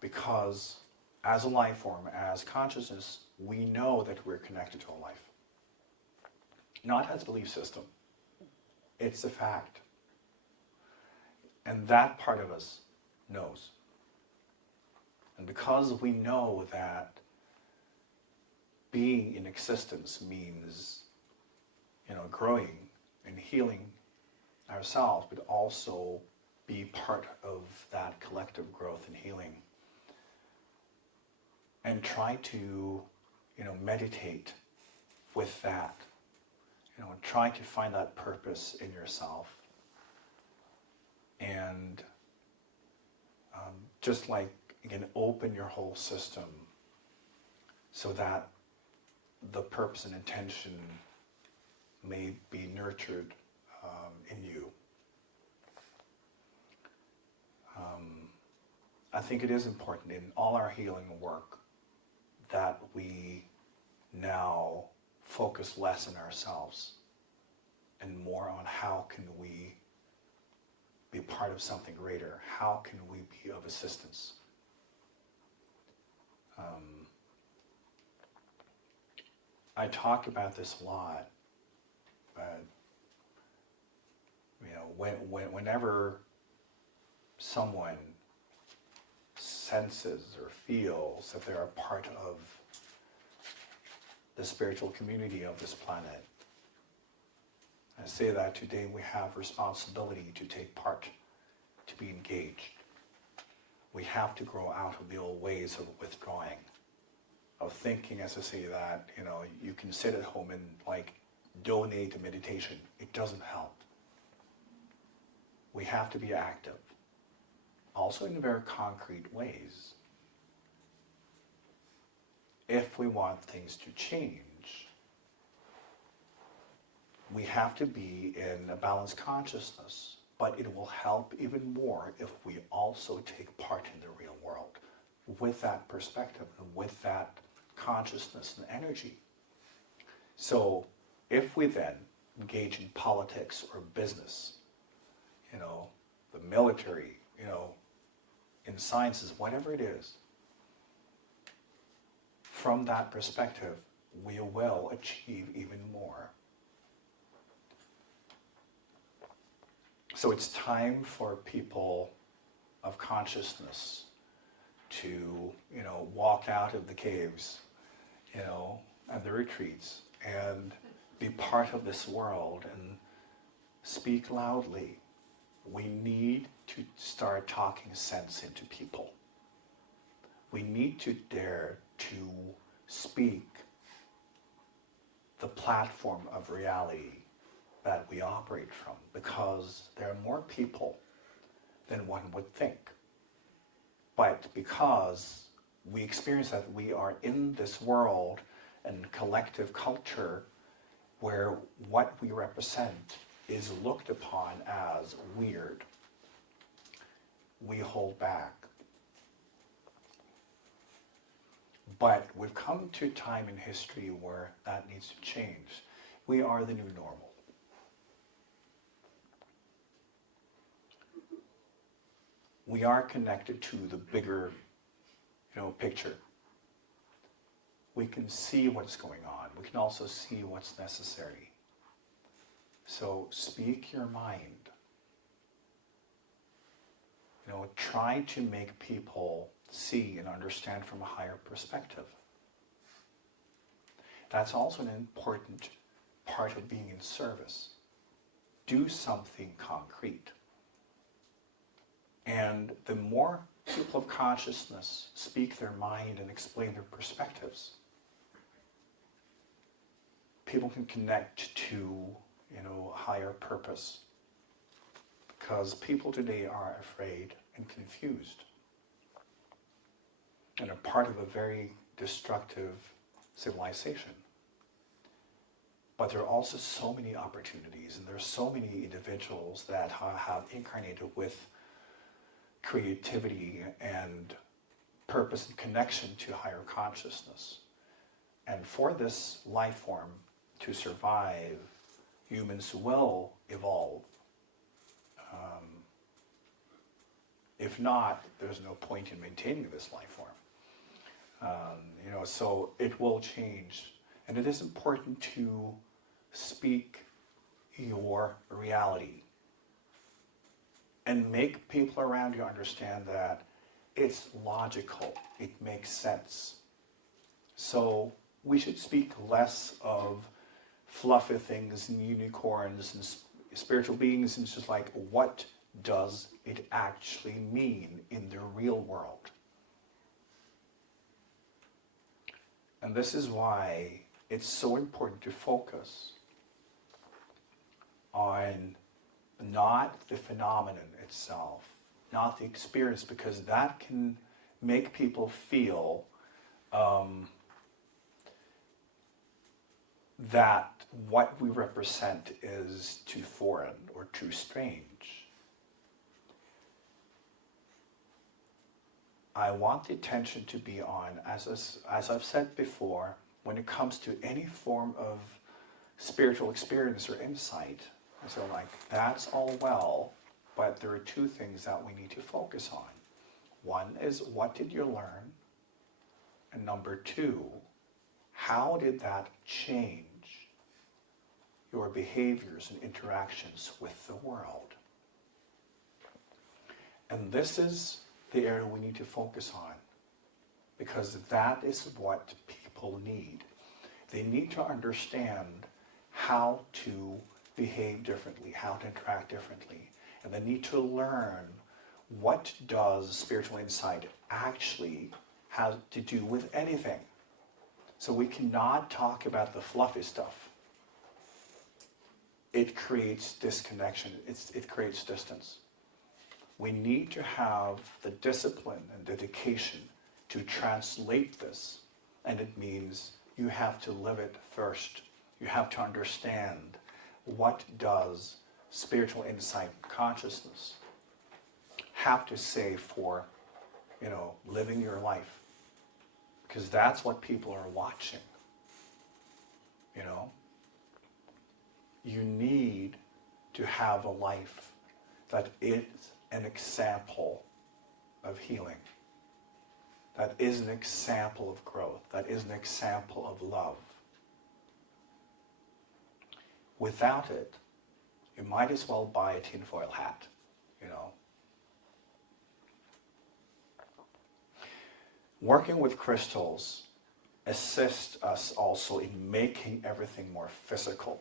because as a life form, as consciousness, we know that we're connected to a life. Not as a belief system. It's a fact. And that part of us knows. And because we know that being in existence means, growing and healing ourselves, but also be part of that collective growth and healing. And try to, meditate with that. Try to find that purpose in yourself. And just like, again, open your whole system so that the purpose and intention may be nurtured in you. I think it is important in all our healing work that we now focus less on ourselves and more on how can we be part of something greater, how can we be of assistance. I talk about this a lot, but whenever someone senses or feels that they're a part of the spiritual community of this planet, I say that today we have responsibility to take part, to be have to grow out of the old ways of withdrawing, of thinking, as I say, that, you can sit at home and like donate to meditation. It doesn't help. We have to be active, also in very concrete ways. If we want things to change, we have to be in a balanced consciousness, but it will help even more if we also take part in the real world with that perspective and with that consciousness and energy. So if we then engage in politics or business, the military, in sciences, whatever it is, from that perspective, we will achieve even more. So it's time for people of consciousness to, walk out of the caves, and the retreats, and be part of this world and speak loudly. We need to start talking sense into people. We need to dare to speak the platform of reality that we operate from, because there are more people than one would think. But because we experience that we are in this world and collective culture where what we represent is looked upon as weird, we hold back. But we've come to a time in history where that needs to change. We are the new normal. We are connected to the bigger, picture. We can see what's going on. We can also see what's necessary. So speak your mind. Try to make people see and understand from a higher perspective. That's also an important part of being in service. Do something concrete. And the more people of consciousness speak their mind and explain their perspectives, people can connect to, a higher purpose. Because people today are afraid and confused, and are part of a very destructive civilization. But there are also so many opportunities, and there are so many individuals that have incarnated with creativity and purpose and connection to higher consciousness. And for this life form to survive, humans will evolve. If not, there's no point in maintaining this life form. So it will change. And it is important to speak your reality and make people around you understand that it's logical, it makes sense. So we should speak less of fluffy things and unicorns and spiritual beings, and it's just like, what does it actually mean in the real world? And this is why it's so important to focus on not the phenomenon itself, not the experience, because that can make people feel that what we represent is too foreign or too strange. I want the attention to be on, as I've said before, when it comes to any form of spiritual experience or insight. So that's all well, but there are two things that we need to focus on. One is, what did you learn? And number two, how did that change your behaviors and interactions with the world? And this is the area we need to focus on, because that is what people need. They need to understand how to behave differently, how to interact differently, and they need to learn what does spiritual insight actually have to do with anything? So we cannot talk about the fluffy stuff. It creates disconnection. It creates distance. We need to have the discipline and dedication to translate this. And it means you have to live it first. You have to understand what does spiritual insight consciousness have to say for, living your life. Because that's what people are watching. You need to have a life that is an example of healing, that is an example of growth, that is an example of love. Without it, you might as well buy a tinfoil hat, Working with crystals assists us also in making everything more physical.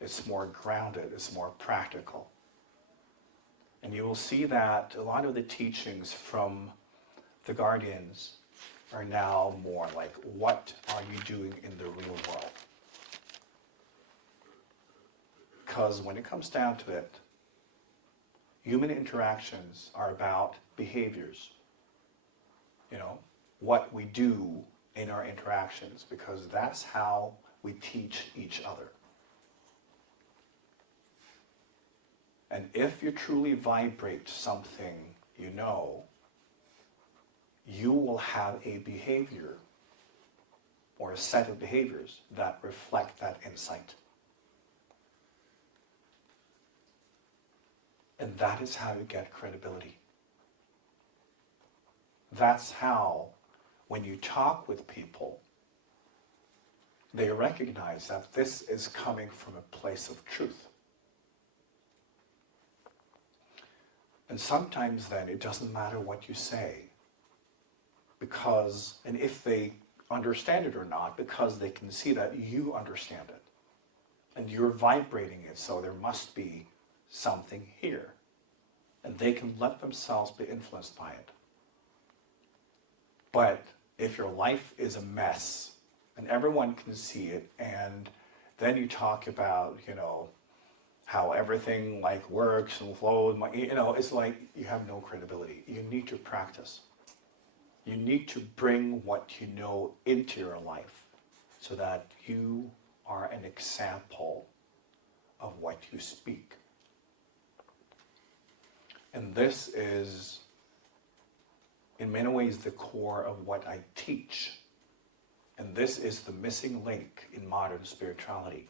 It's more grounded, it's more practical. And you will see that a lot of the teachings from the Guardians are now more like, what are you doing in the real world? Because when it comes down to it, human interactions are about behaviors. What we do in our interactions, because that's how we teach each other. And if you truly vibrate something you will have a behavior or a set of behaviors that reflect that insight. And that is how you get credibility. That's how, when you talk with people, they recognize that this is coming from a place of truth. And sometimes then it doesn't matter what you say, and if they understand it or not, because they can see that you understand it. And you're vibrating it, so there must be something here. And they can let themselves be influenced by it. But if your life is a mess, and everyone can see it, and then you talk about, how everything works and flows, it's like you have no credibility. You need to practice. You need to bring what you know into your life so that you are an example of what you speak. And this is, in many ways, the core of what I teach. And this is the missing link in modern spirituality.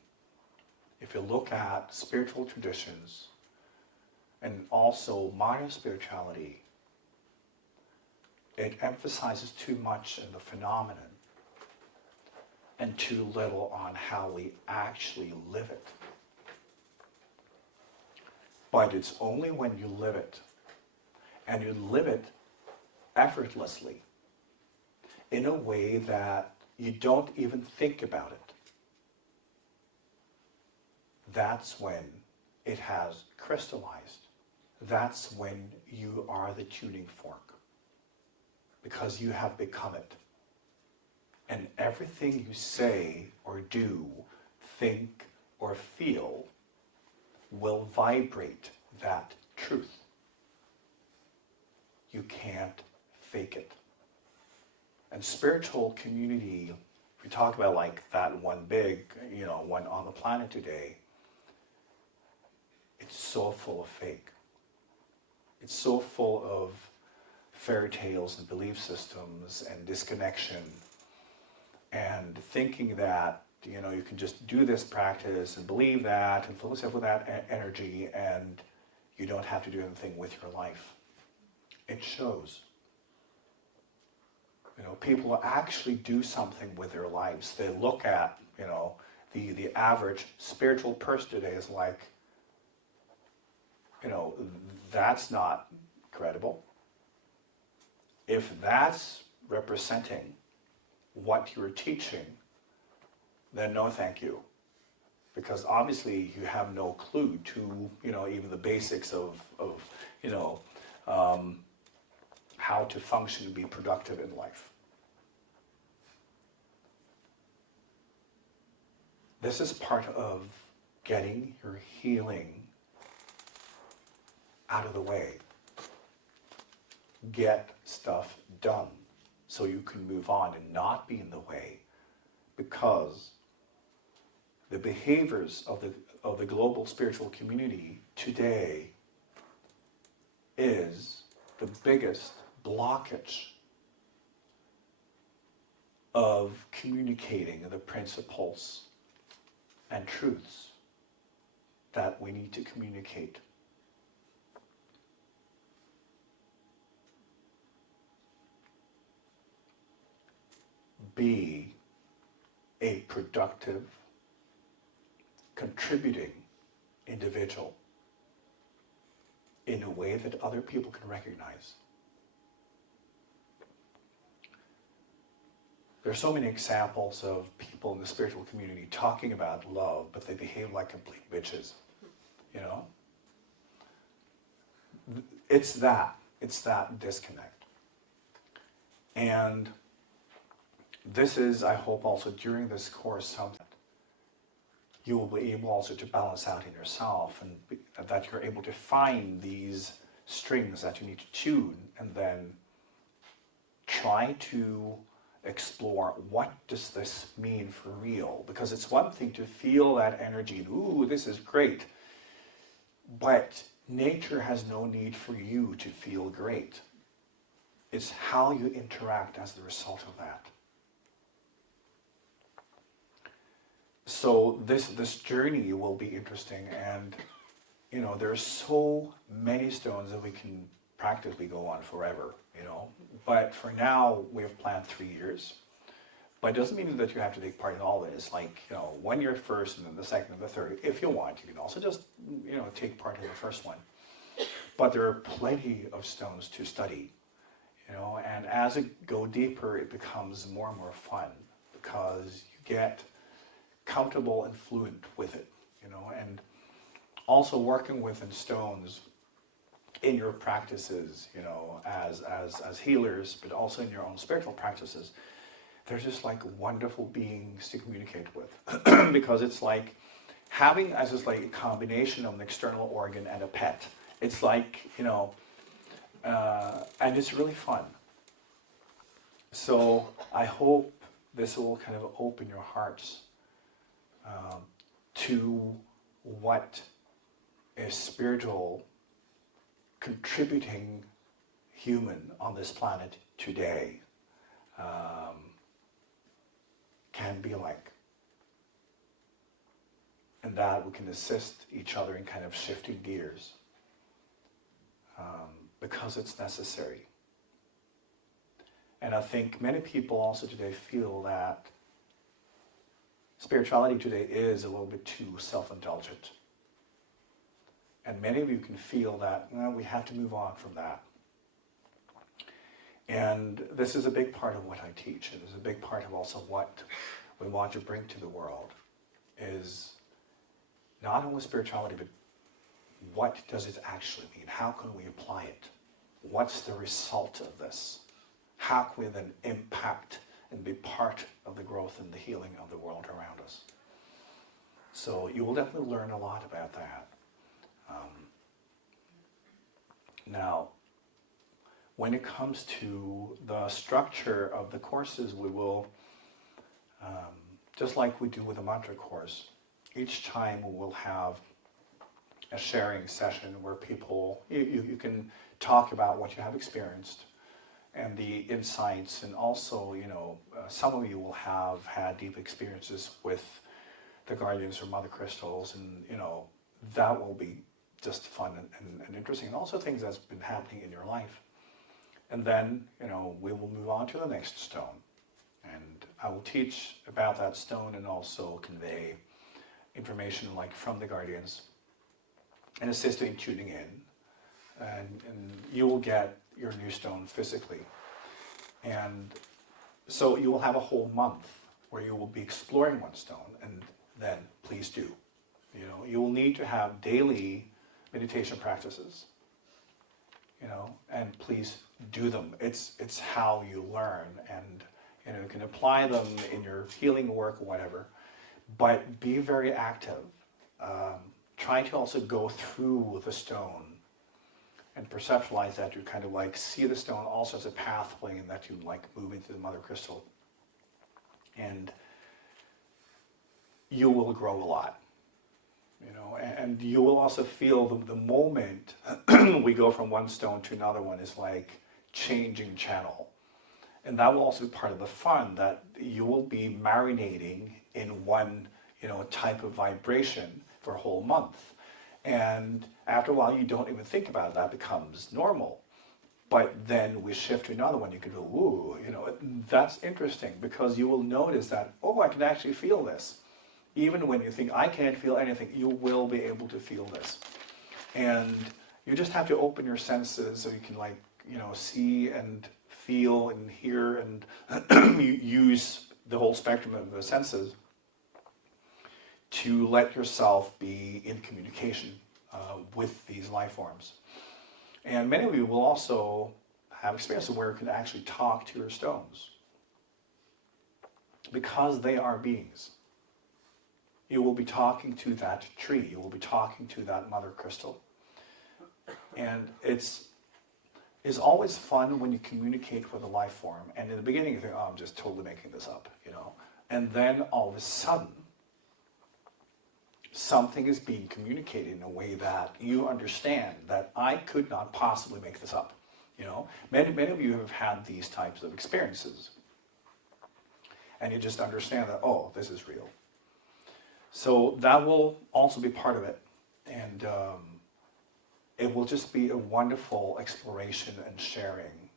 If you look at spiritual traditions and also modern spirituality, it emphasizes too much in the phenomenon and too little on how we actually live it. But it's only when you live it, and you live it effortlessly, in a way that you don't even think about it, that's when it has crystallized. That's when you are the tuning fork. Because you have become it. And everything you say or do, think or feel will vibrate that truth. You can't fake it. And spiritual community, if we talk about that one big, one on the planet today, it's so full of fake. It's so full of fairy tales and belief systems and disconnection and thinking that you can just do this practice and believe that and fill yourself with that energy and you don't have to do anything with your life. It shows. People actually do something with their lives. They look at the average spiritual person today is like, that's not credible. If that's representing what you're teaching, then no thank you. Because obviously you have no clue to, even the basics of how to function and be productive in life. This is part of getting your healing out of the way. Get stuff done so you can move on and not be in the way, because the behaviors of the global spiritual community today is the biggest blockage of communicating the principles and truths that we need to communicate. Be a productive, contributing individual in a way that other people can recognize. There are so many examples of people in the spiritual community talking about love, but they behave like complete bitches. You know? It's that disconnect. And this is, I hope, also during this course, something you will be able also to balance out in yourself, and that you're able to find these strings that you need to tune, and then try to explore, what does this mean for real? Because it's one thing to feel that energy, and ooh, this is great, but nature has no need for you to feel great. It's how you interact as the result of that. So this journey will be interesting, and you know, there's so many stones that we can practically go on forever, you know. But for now, we have planned 3 years. But it doesn't mean that you have to take part in all of it. It's like, you know, 1 year first, and then the second and the third. If you want, you can also just, you know, take part in the first one. But there are plenty of stones to study, you know, and as it go deeper, it becomes more and more fun, because you get comfortable and fluent with it, you know. And also working with stones in your practices, you know, as healers, but also in your own spiritual practices, they're just like wonderful beings to communicate with. Because it's like having as just like a combination of an external organ and a pet. It's like, you know, and it's really fun. So I hope this will kind of open your hearts to what a spiritual contributing human on this planet today can be like. And that we can assist each other in kind of shifting gears, because it's necessary. And I think many people also today feel that spirituality today is a little bit too self-indulgent. And many of you can feel that, well, we have to move on from that. And this is a big part of what I teach. It is a big part of also what we want to bring to the world, is not only spirituality, but what does it actually mean? How can we apply it? What's the result of this? How can we then impact and be part of the growth and the healing of the world around us? So you will definitely learn a lot about that. Now, when it comes to the structure of the courses, we will, just like we do with a mantra course, each time we will have a sharing session where people, you can talk about what you have experienced and the insights, and also, you know, some of you will have had deep experiences with the guardians or mother crystals, and you know, that will be just fun and interesting, and also things that's been happening in your life. And then, you know, we will move on to the next stone, and I will teach about that stone and also convey information like from the guardians and assist in tuning in, and you will get your new stone physically. And so you will have a whole month where you will be exploring one stone, and then please do. You know, you will need to have daily meditation practices, you know, please do them. It's how you learn, and you can apply them in your healing work or whatever. But be very active. Try to also go through the stone and perceptualize that. You kind of like see the stone also as a pathway, and that you like move into the mother crystal, and you will grow a lot. And you will also feel the moment we go from one stone to another one is like changing channel. And that will also be part of the fun, that you will be marinating in one, type of vibration for a whole month. And after a while, you don't even think about it. That becomes normal. But then we shift to another one. You can go, ooh, that's interesting, because you will notice that, oh, I can actually feel this. Even when you think, I can't feel anything, you will be able to feel this. And you just have to open your senses so you can see and feel and hear and use the whole spectrum of the senses to let yourself be in communication with these life forms. And many of you will also have experiences where you can actually talk to your stones, because they are beings. You will be talking to that tree. You will be talking to that mother crystal. And it's always fun when you communicate with a life form. And in the beginning you think, oh, I'm just totally making this up, And then all of a sudden, something is being communicated in a way that you understand that I could not possibly make this up. Many of you have had these types of experiences. And you just understand that, oh, this is real. So that will also be part of it. And it will just be a wonderful exploration and sharing,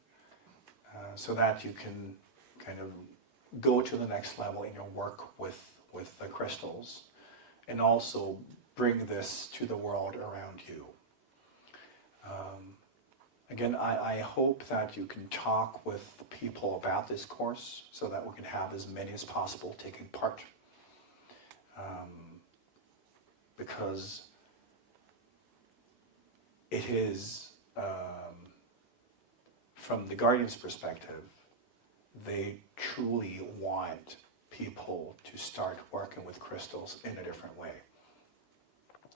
so that you can kind of go to the next level in your work with the crystals, and also bring this to the world around you. Again, I hope that you can talk with the people about this course, so that we can have as many as possible taking part. Because it is, from the Guardians' perspective, they truly want people to start working with crystals in a different way.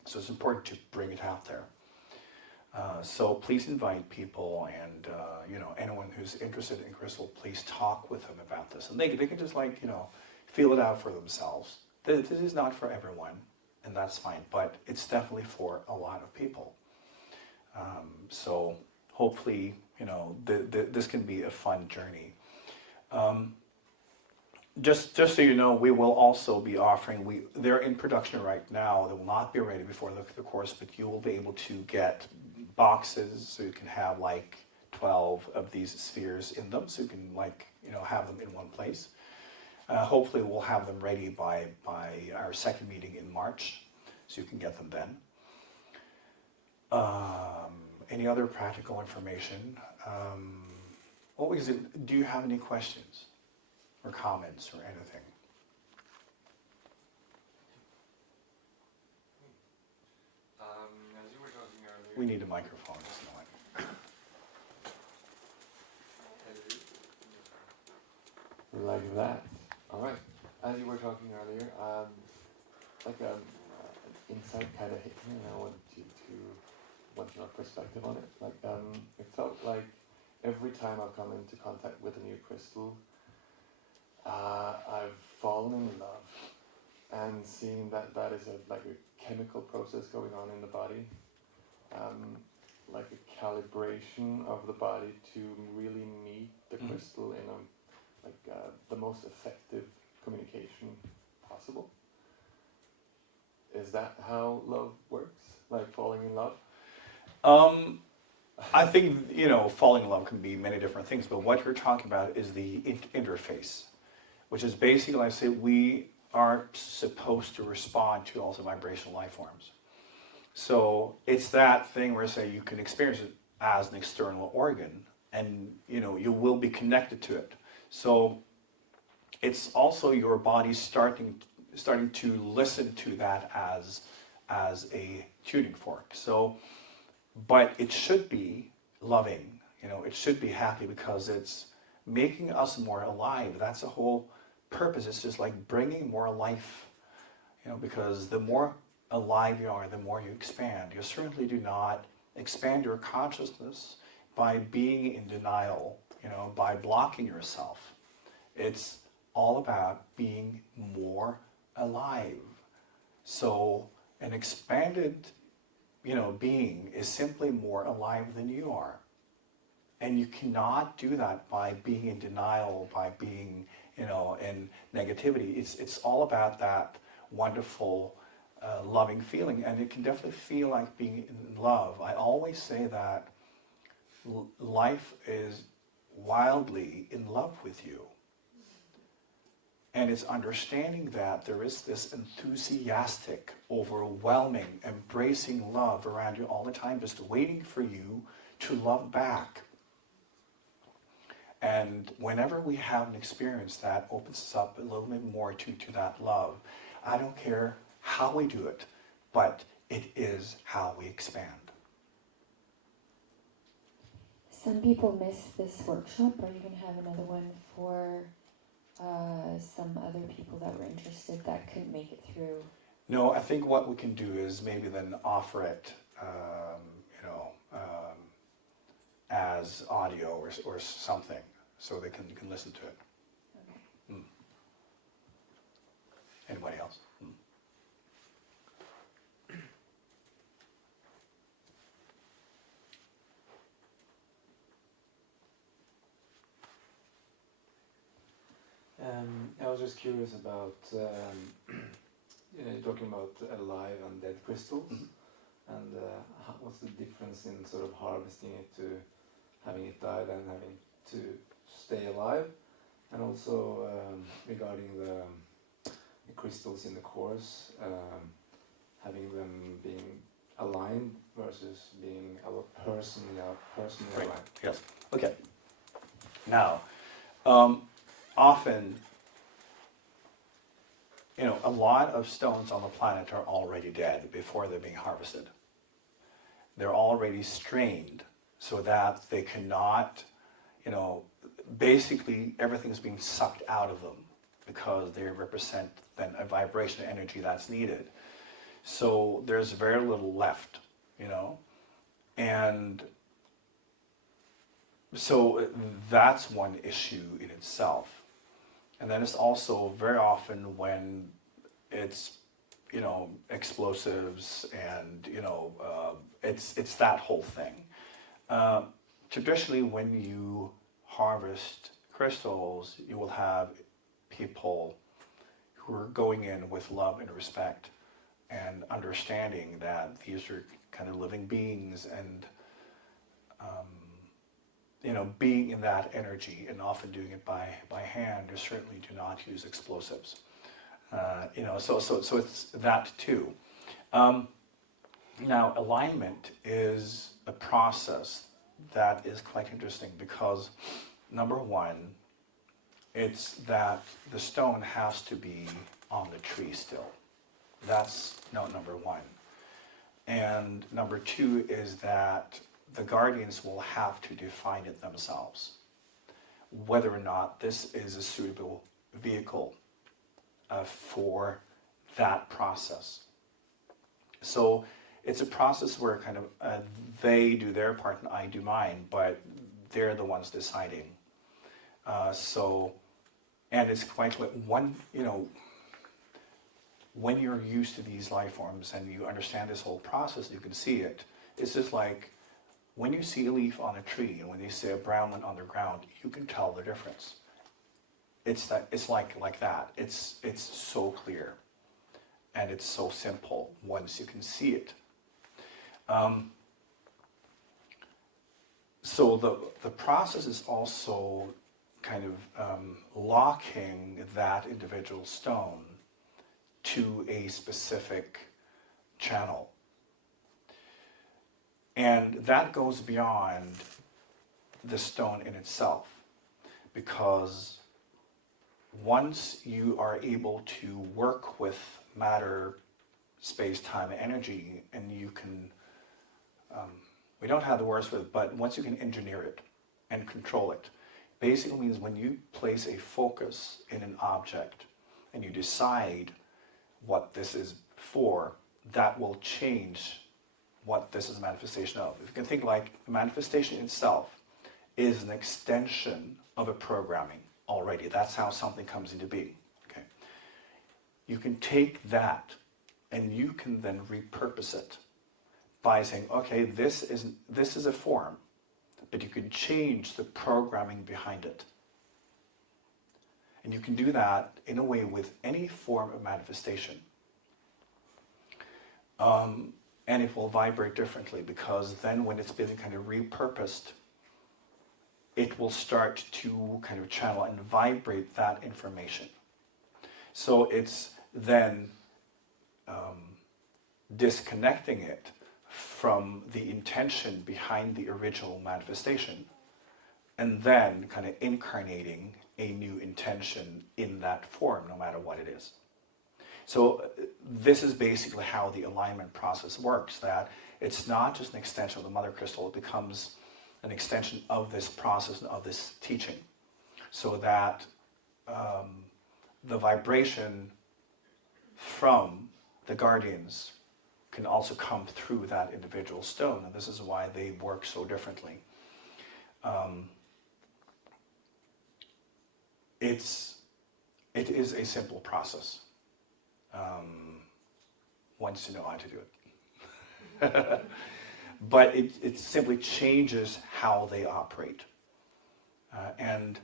So it's important to bring it out there. So please invite people, and anyone who's interested in crystal, please talk with them about this. And they can just feel it out for themselves. This is not for everyone, and that's fine, but it's definitely for a lot of people. So hopefully, this can be a fun journey. Just so you know, we will also be offering, they're in production right now. They will not be ready before the course, but you will be able to get boxes, so you can have 12 of these spheres in them, so you can have them in one place. Hopefully we'll have them ready by our second meeting in March, so you can get them then. Any other practical information? Do you have any questions or comments or anything? As you were talking earlier... We need a microphone. Like that. All right. As you were talking earlier, an insight kind of hit me, and I wanted your perspective on it. It felt like every time I've come into contact with a new crystal, I've fallen in love, and seeing that is a chemical process going on in the body, like a calibration of the body to really meet the crystal in the most effective communication possible. Is that how love works? Falling in love? I think, falling in love can be many different things, but what you're talking about is the interface, which is basically, like I say, we are supposed to respond to also vibrational life forms. So it's that thing where, say, you can experience it as an external organ, and you will be connected to it. So it's also your body starting to listen to that as a tuning fork. So, but it should be loving. it should be happy because it's making us more alive. That's the whole purpose. It's just like bringing more life, because the more alive you are, the more you expand. You certainly do not expand your consciousness by being in denial, by blocking yourself. It's all about being more alive. So an expanded, being is simply more alive than you are. And you cannot do that by being in denial, by being, in negativity. It's all about that wonderful, loving feeling. And it can definitely feel like being in love. I always say that life is wildly in love with you. And it's understanding that there is this enthusiastic, overwhelming, embracing love around you all the time, just waiting for you to love back. And whenever we have an experience that opens us up a little bit more to that love, I don't care how we do it, but it is how we expand. Some people miss this workshop. Are you going to have another one for some other people that were interested that couldn't make it through? No, I think what we can do is maybe then offer it, as audio or something, so they can listen to it. Okay. Anybody else? I was just curious about talking about alive and dead crystals, and what's the difference in sort of harvesting it to having it died and having to stay alive, and also regarding the crystals in the course, having them being aligned versus being personally Right. aligned. Yes. Okay. Now, often, a lot of stones on the planet are already dead before they're being harvested. They're already strained so that they cannot, basically everything's being sucked out of them because they represent then a vibration energy that's needed. So there's very little left, and so that's one issue in itself. And then it's also very often when it's, explosives and, it's that whole thing. Traditionally, when you harvest crystals, you will have people who are going in with love and respect and understanding that these are kind of living beings and, being in that energy and often doing it by hand, you certainly do not use explosives. So it's that too. Now, alignment is a process that is quite interesting because, number one, it's that the stone has to be on the tree still. That's number one. And number two is that the guardians will have to define it themselves, whether or not this is a suitable vehicle for that process. So it's a process where kind of they do their part and I do mine, but they're the ones deciding. And it's quite one, when you're used to these life forms and you understand this whole process, you can see it. It's just like when you see a leaf on a tree and when you see a brown one on the ground, you can tell the difference. It's like that. It's so clear, and it's so simple once you can see it. So the process is also kind of locking that individual stone to a specific channel. And that goes beyond the stone in itself, because once you are able to work with matter, space, time, and energy, and you can, we don't have the words for it, but once you can engineer it, and control it. Basically means when you place a focus in an object and you decide what this is for, that will change what this is a manifestation of. If you can think like the manifestation itself is an extension of a programming already. That's how something comes into being. Okay. You can take that and you can then repurpose it by saying, okay, this is a form, but you can change the programming behind it. And you can do that in a way with any form of manifestation. And it will vibrate differently, because then when it's been kind of repurposed, it will start to kind of channel and vibrate that information. So it's then disconnecting it from the intention behind the original manifestation, and then kind of incarnating a new intention in that form, no matter what it is. So this is basically how the alignment process works, that it's not just an extension of the mother crystal, it becomes an extension of this process and of this teaching, so that the vibration from the guardians can also come through that individual stone, and this is why they work so differently. It is a simple process once you know how to do it. But it simply changes how they operate. And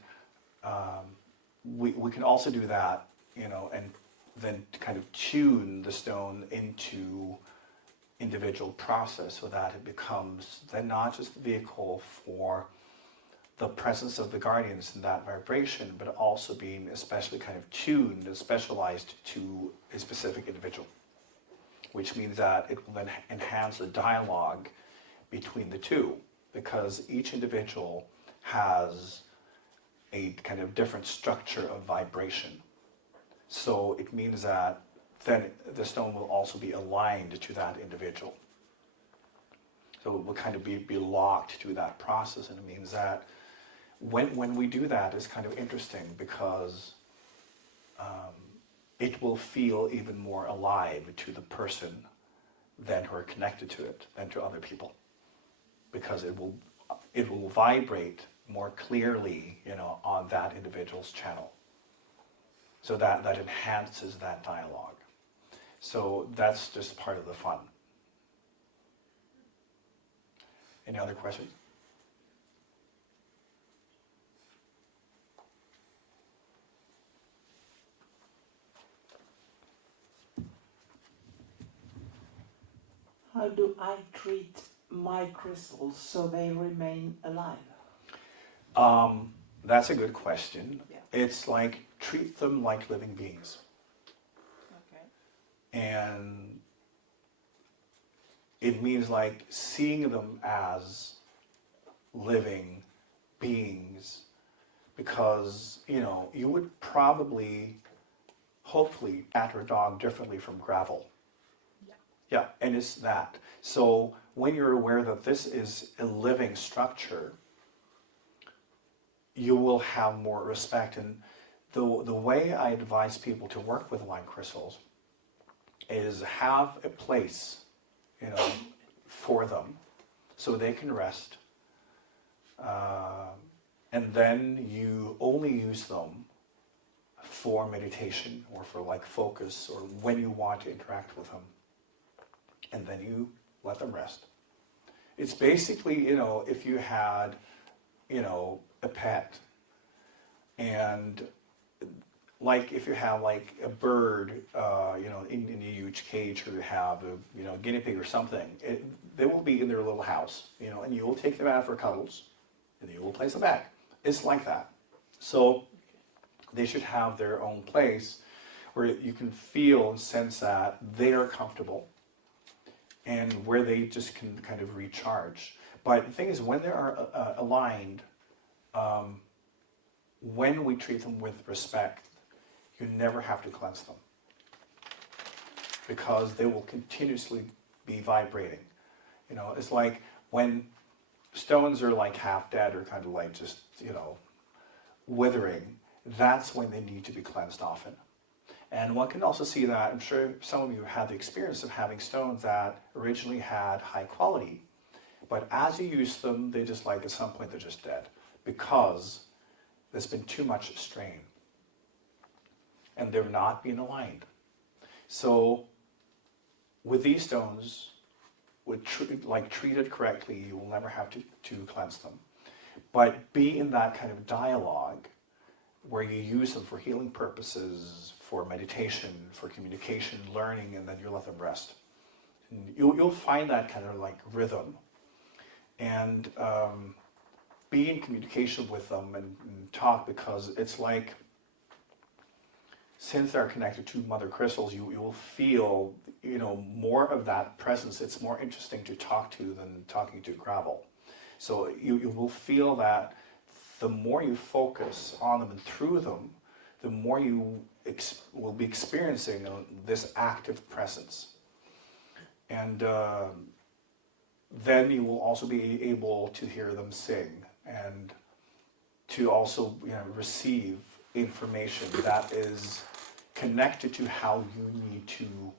we can also do that, and then kind of tune the stone into individual process, so that it becomes then not just the vehicle for the presence of the guardians in that vibration, but also being especially kind of tuned and specialized to a specific individual, which means that it will then enhance the dialogue between the two, because each individual has a kind of different structure of vibration. So it means that then the stone will also be aligned to that individual. So it will kind of be locked to that process, and it means that when we do that, it's kind of interesting, because it will feel even more alive to the person than who are connected to it, than to other people, because it will vibrate more clearly, on that individual's channel. So that enhances that dialogue. So that's just part of the fun. Any other questions? How do I treat my crystals so they remain alive? That's a good question. Yeah. It's like, treat them like living beings. Okay. And it means like seeing them as living beings, because, you would probably, hopefully, cat or dog differently from gravel. Yeah, and it's that. So when you're aware that this is a living structure, you will have more respect. And the way I advise people to work with aligned crystals is have a place, for them, so they can rest. And then you only use them for meditation or for like focus, or when you want to interact with them. And then you let them rest. It's basically, if you had, a pet, and like if you have like a bird, in a huge cage, or you have a, guinea pig or something, they will be in their little house, and you will take them out for cuddles, and you will place them back. It's like that. So they should have their own place where you can feel and sense that they are comfortable, and where they just can kind of recharge. But the thing is, when they are aligned, when we treat them with respect, you never have to cleanse them, because they will continuously be vibrating. It's like when stones are like half dead or kind of like just, withering, that's when they need to be cleansed often. And one can also see that, I'm sure some of you had the experience of having stones that originally had high quality, but as you use them, they just like at some point they're just dead because there's been too much strain and they're not being aligned. So with these stones, treated correctly, you will never have to cleanse them. But be in that kind of dialogue where you use them for healing purposes, for meditation, for communication, learning, and then you let them rest. And you'll find that kind of like rhythm. And be in communication with them and talk, because it's like, since they're connected to mother crystals, you will feel, more of that presence. It's more interesting to talk to than talking to gravel. So you will feel that the more you focus on them and through them, the more you will be experiencing this active presence. And then you will also be able to hear them sing and to also receive information that is connected to how you need to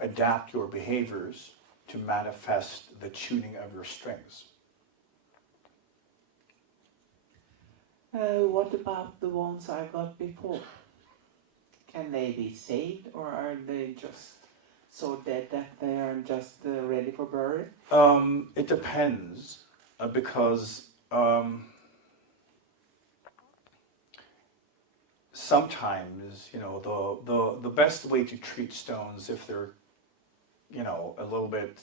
adapt your behaviors to manifest the tuning of your strings. What about the ones I got before? Can they be saved, or are they just so dead that they are just ready for burial? It depends, because sometimes, the best way to treat stones, if they're, a little bit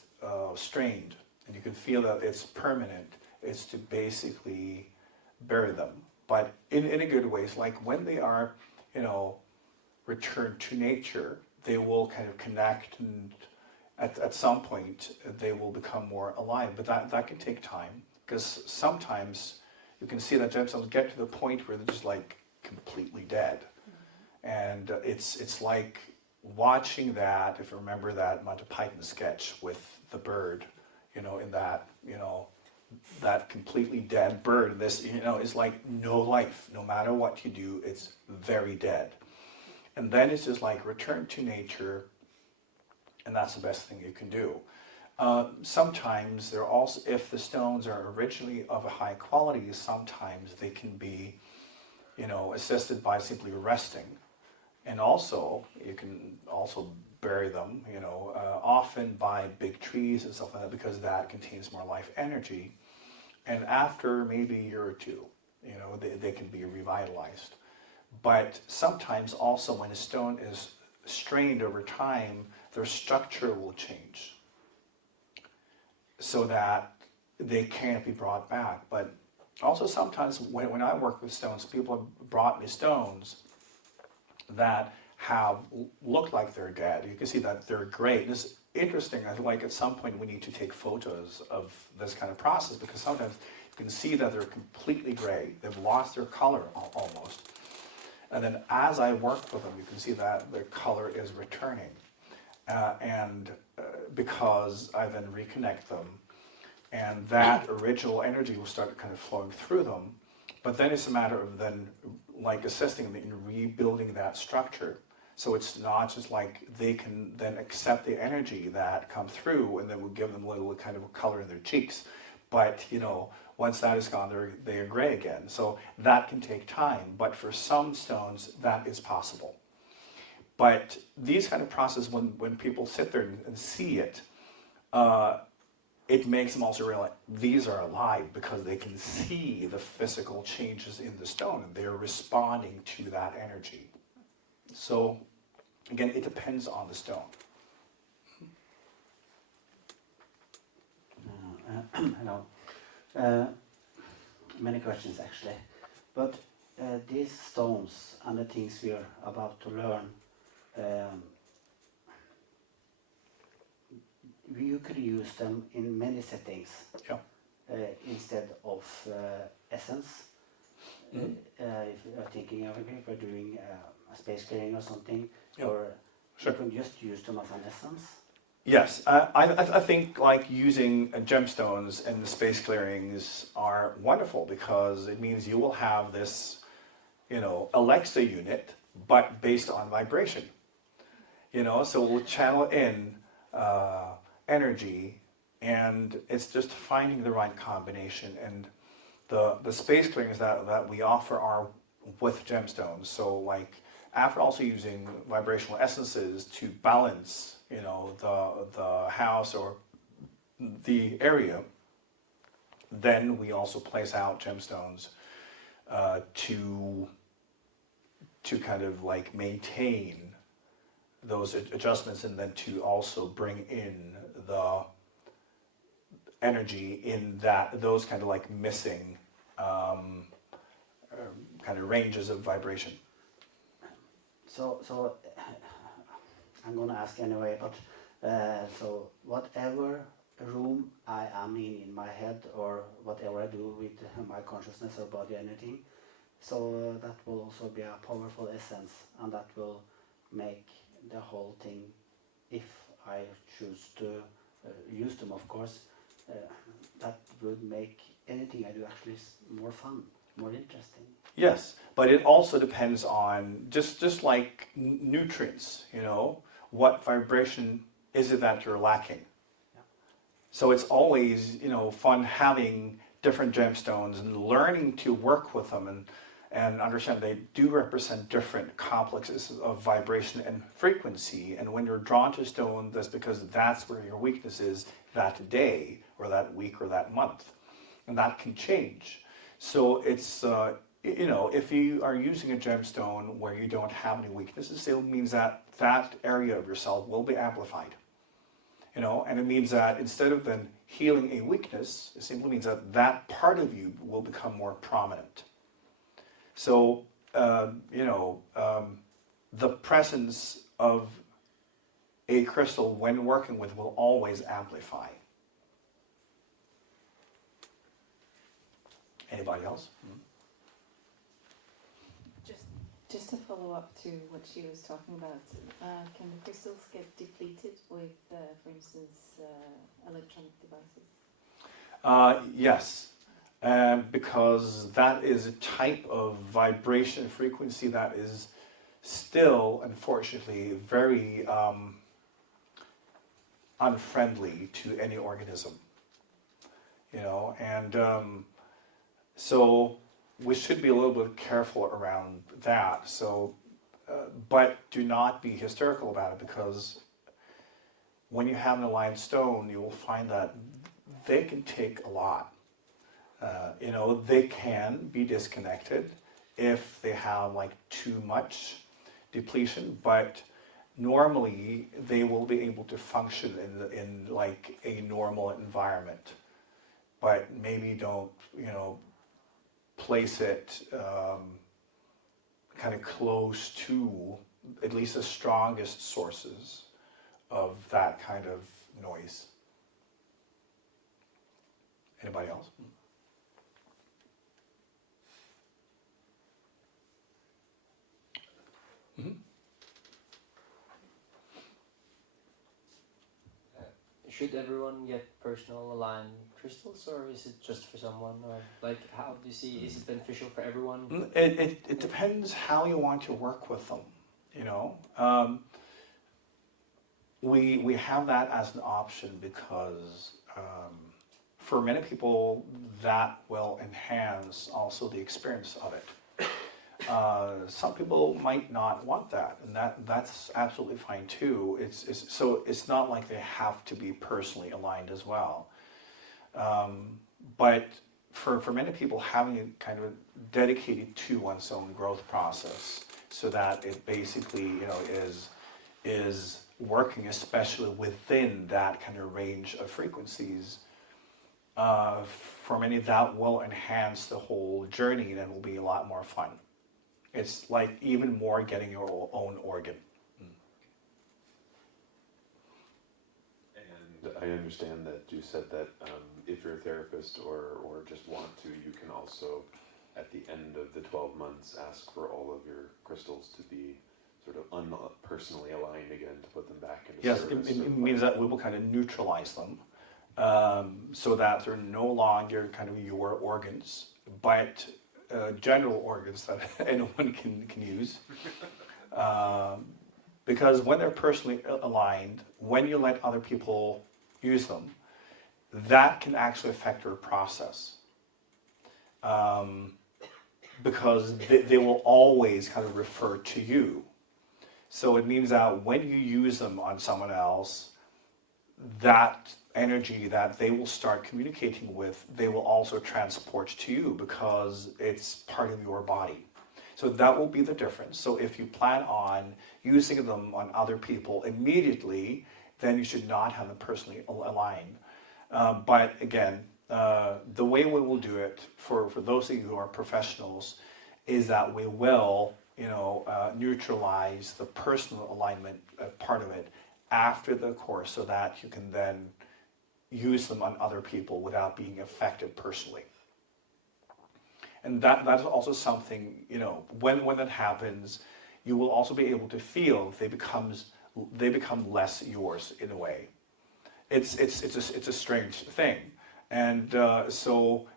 strained, and you can feel that it's permanent, is to basically bury them. But in a good way, it's like when they are, returned to nature, they will kind of connect, and at some point they will become more alive. But that can take time, because sometimes you can see that gemstones get to the point where they're just like completely dead. And it's like watching that, if you remember that Monty Python sketch with the bird, in that, that completely dead bird. This, is like no life. No matter what you do, it's very dead. And then it's just like return to nature, and that's the best thing you can do. Sometimes they're also, if the stones are originally of a high quality, sometimes they can be, assisted by simply resting. And also, you can also bury them, often by big trees and stuff like that, because that contains more life energy. And after maybe a year or two, they can be revitalized. But sometimes also when a stone is strained over time, their structure will change so that they can't be brought back. But also sometimes when I work with stones, people have brought me stones that have looked like they're dead. You can see that they're gray. And it's interesting, I think at some point we need to take photos of this kind of process, because sometimes you can see that they're completely gray. They've lost their color almost. And then as I work with them, you can see that the color is returning. Because I then reconnect them, and that original energy will start kind of flowing through them. But then it's a matter of then assisting them in rebuilding that structure. So it's not just like they can then accept the energy that come through, and then we'll give them a little kind of color in their cheeks. But, once that is gone, they are gray again. So that can take time. But for some stones, that is possible. But these kind of processes, when people sit there and see it, it makes them also realize these are alive, because they can see the physical changes in the stone, and they're responding to that energy. So, again, it depends on the stone. Hello. Many questions actually, but these stones and the things we are about to learn, you could use them in many settings. Yeah. Instead of essence. Mm-hmm. If you're thinking of if you're doing a space clearing or something, Yeah. or Sure. you can just use them as an essence. Yes, I think like using gemstones and the space clearings are wonderful because it means you will have this, Alexa unit, but based on vibration. So we'll channel in energy, and it's just finding the right combination. And the space clearings that we offer are with gemstones. So like after also using vibrational essences to balance, the house or the area, then we also place out gemstones to kind of like maintain those adjustments, and then to also bring in the energy in those kind of like missing kind of ranges of vibration. So I'm gonna ask anyway, but so whatever room I am in my head, or whatever I do with my consciousness or body, anything, so that will also be a powerful essence, and that will make the whole thing, if I choose to use them, of course, that would make anything I do actually more fun, more interesting. Yes, but it also depends on just like nutrients, what vibration is it that you're lacking? Yeah. So it's always, fun having different gemstones and learning to work with them and understand they do represent different complexes of vibration and frequency. And when you're drawn to stone, that's because that's where your weakness is that day or that week or that month. And that can change. So it's, if you are using a gemstone where you don't have any weaknesses, it means that that area of yourself will be amplified. And it means that instead of then healing a weakness, it simply means that that part of you will become more prominent. So, the presence of a crystal when working with will always amplify. Anybody else? Just to follow up to what she was talking about, can the crystals get depleted with, for instance, electronic devices? Yes, because that is a type of vibration frequency that is still, unfortunately, very unfriendly to any organism. So we should be a little bit careful around that. So, but do not be hysterical about it, because when you have an aligned stone, you will find that they can take a lot. They can be disconnected if they have like too much depletion, but normally they will be able to function in like a normal environment. But maybe don't, place it kind of close to at least the strongest sources of that kind of noise. Anybody else? Mm-hmm. Should everyone get personal aligned crystals, or is it just for someone? Or like, how do you see, is it beneficial for everyone? It depends how you want to work with them. We have that as an option because for many people that will enhance also the experience of it. Some people might not want that, and that's absolutely fine too. So it's not like they have to be personally aligned as well. But for many people, having it kind of dedicated to one's own growth process, so that it basically is working especially within that kind of range of frequencies. For many, that will enhance the whole journey, and it will be a lot more fun. It's like even more getting your own organ. And I understand that you said that if you're a therapist or just want to, you can also, at the end of the 12 months, ask for all of your crystals to be sort of unpersonally aligned again to put them back into Yes, service. it means that we will kind of neutralize them, so that they're no longer kind of your organs, but general organs that anyone can use. Because when they're personally aligned, when you let other people use them, that can actually affect your process. Because they will always kind of refer to you. So it means that when you use them on someone else, that energy that they will start communicating with, they will also transport to you because it's part of your body. So that will be the difference. So if you plan on using them on other people immediately, then you should not have them personally aligned. But again, the way we will do it for those of you who are professionals is that we will, neutralize the personal alignment part of it after the course, so that you can then use them on other people without being affected personally. And that is also something, when that happens, you will also be able to feel they become less yours in a way. It's a strange thing. And so,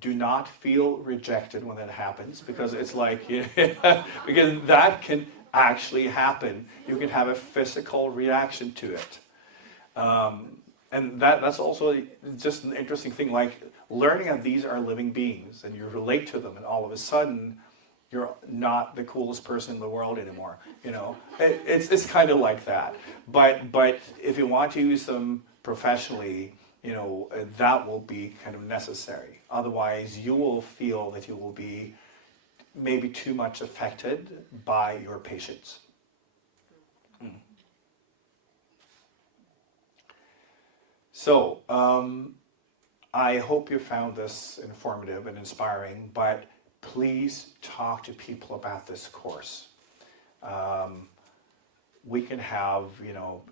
do not feel rejected when that happens, because it's like, because that can actually happen. You can have a physical reaction to it. And that's also just an interesting thing, like learning that these are living beings and you relate to them, and all of a sudden you're not the coolest person in the world anymore. It's kind of like that. But if you want to use them professionally, that will be kind of necessary. Otherwise, you will feel that you will be maybe too much affected by your patients. So, I hope you found this informative and inspiring, but please talk to people about this course. We can have,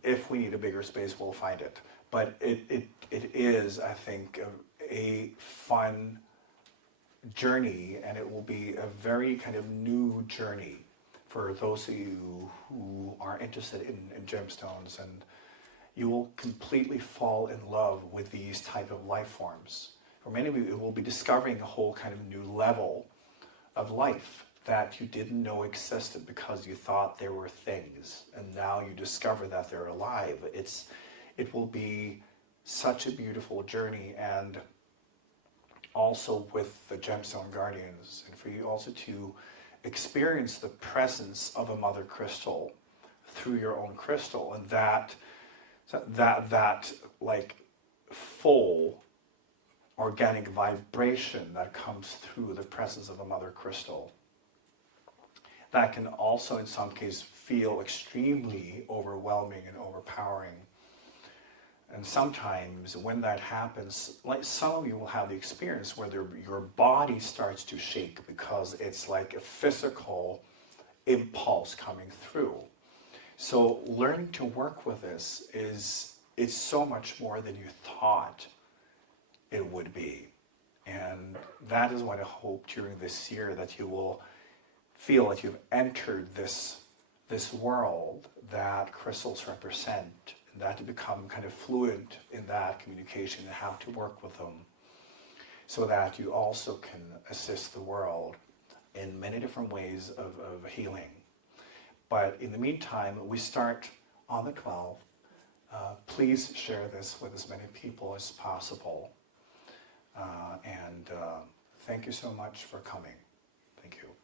if we need a bigger space, we'll find it. But it is, I think, a fun journey, and it will be a very kind of new journey for those of you who are interested in gemstones, and you will completely fall in love with these type of life forms. For many of you, it will be discovering a whole kind of new level of life that you didn't know existed because you thought there were things, and now you discover that they're alive. It will be such a beautiful journey, and also with the Gemstone Guardians, and for you also to experience the presence of a mother crystal through your own crystal, and that like full organic vibration that comes through the presence of a mother crystal. That can also in some cases feel extremely overwhelming and overpowering. And sometimes when that happens, like some of you will have the experience where your body starts to shake because it's like a physical impulse coming through. So learning to work with this it's so much more than you thought it would be. And that is what I hope during this year, that you will feel that you've entered this world that crystals represent, and that you become kind of fluent in that communication and how to work with them, so that you also can assist the world in many different ways of healing. But in the meantime, we start on the 12th. Please share this with as many people as possible. And thank you so much for coming. Thank you.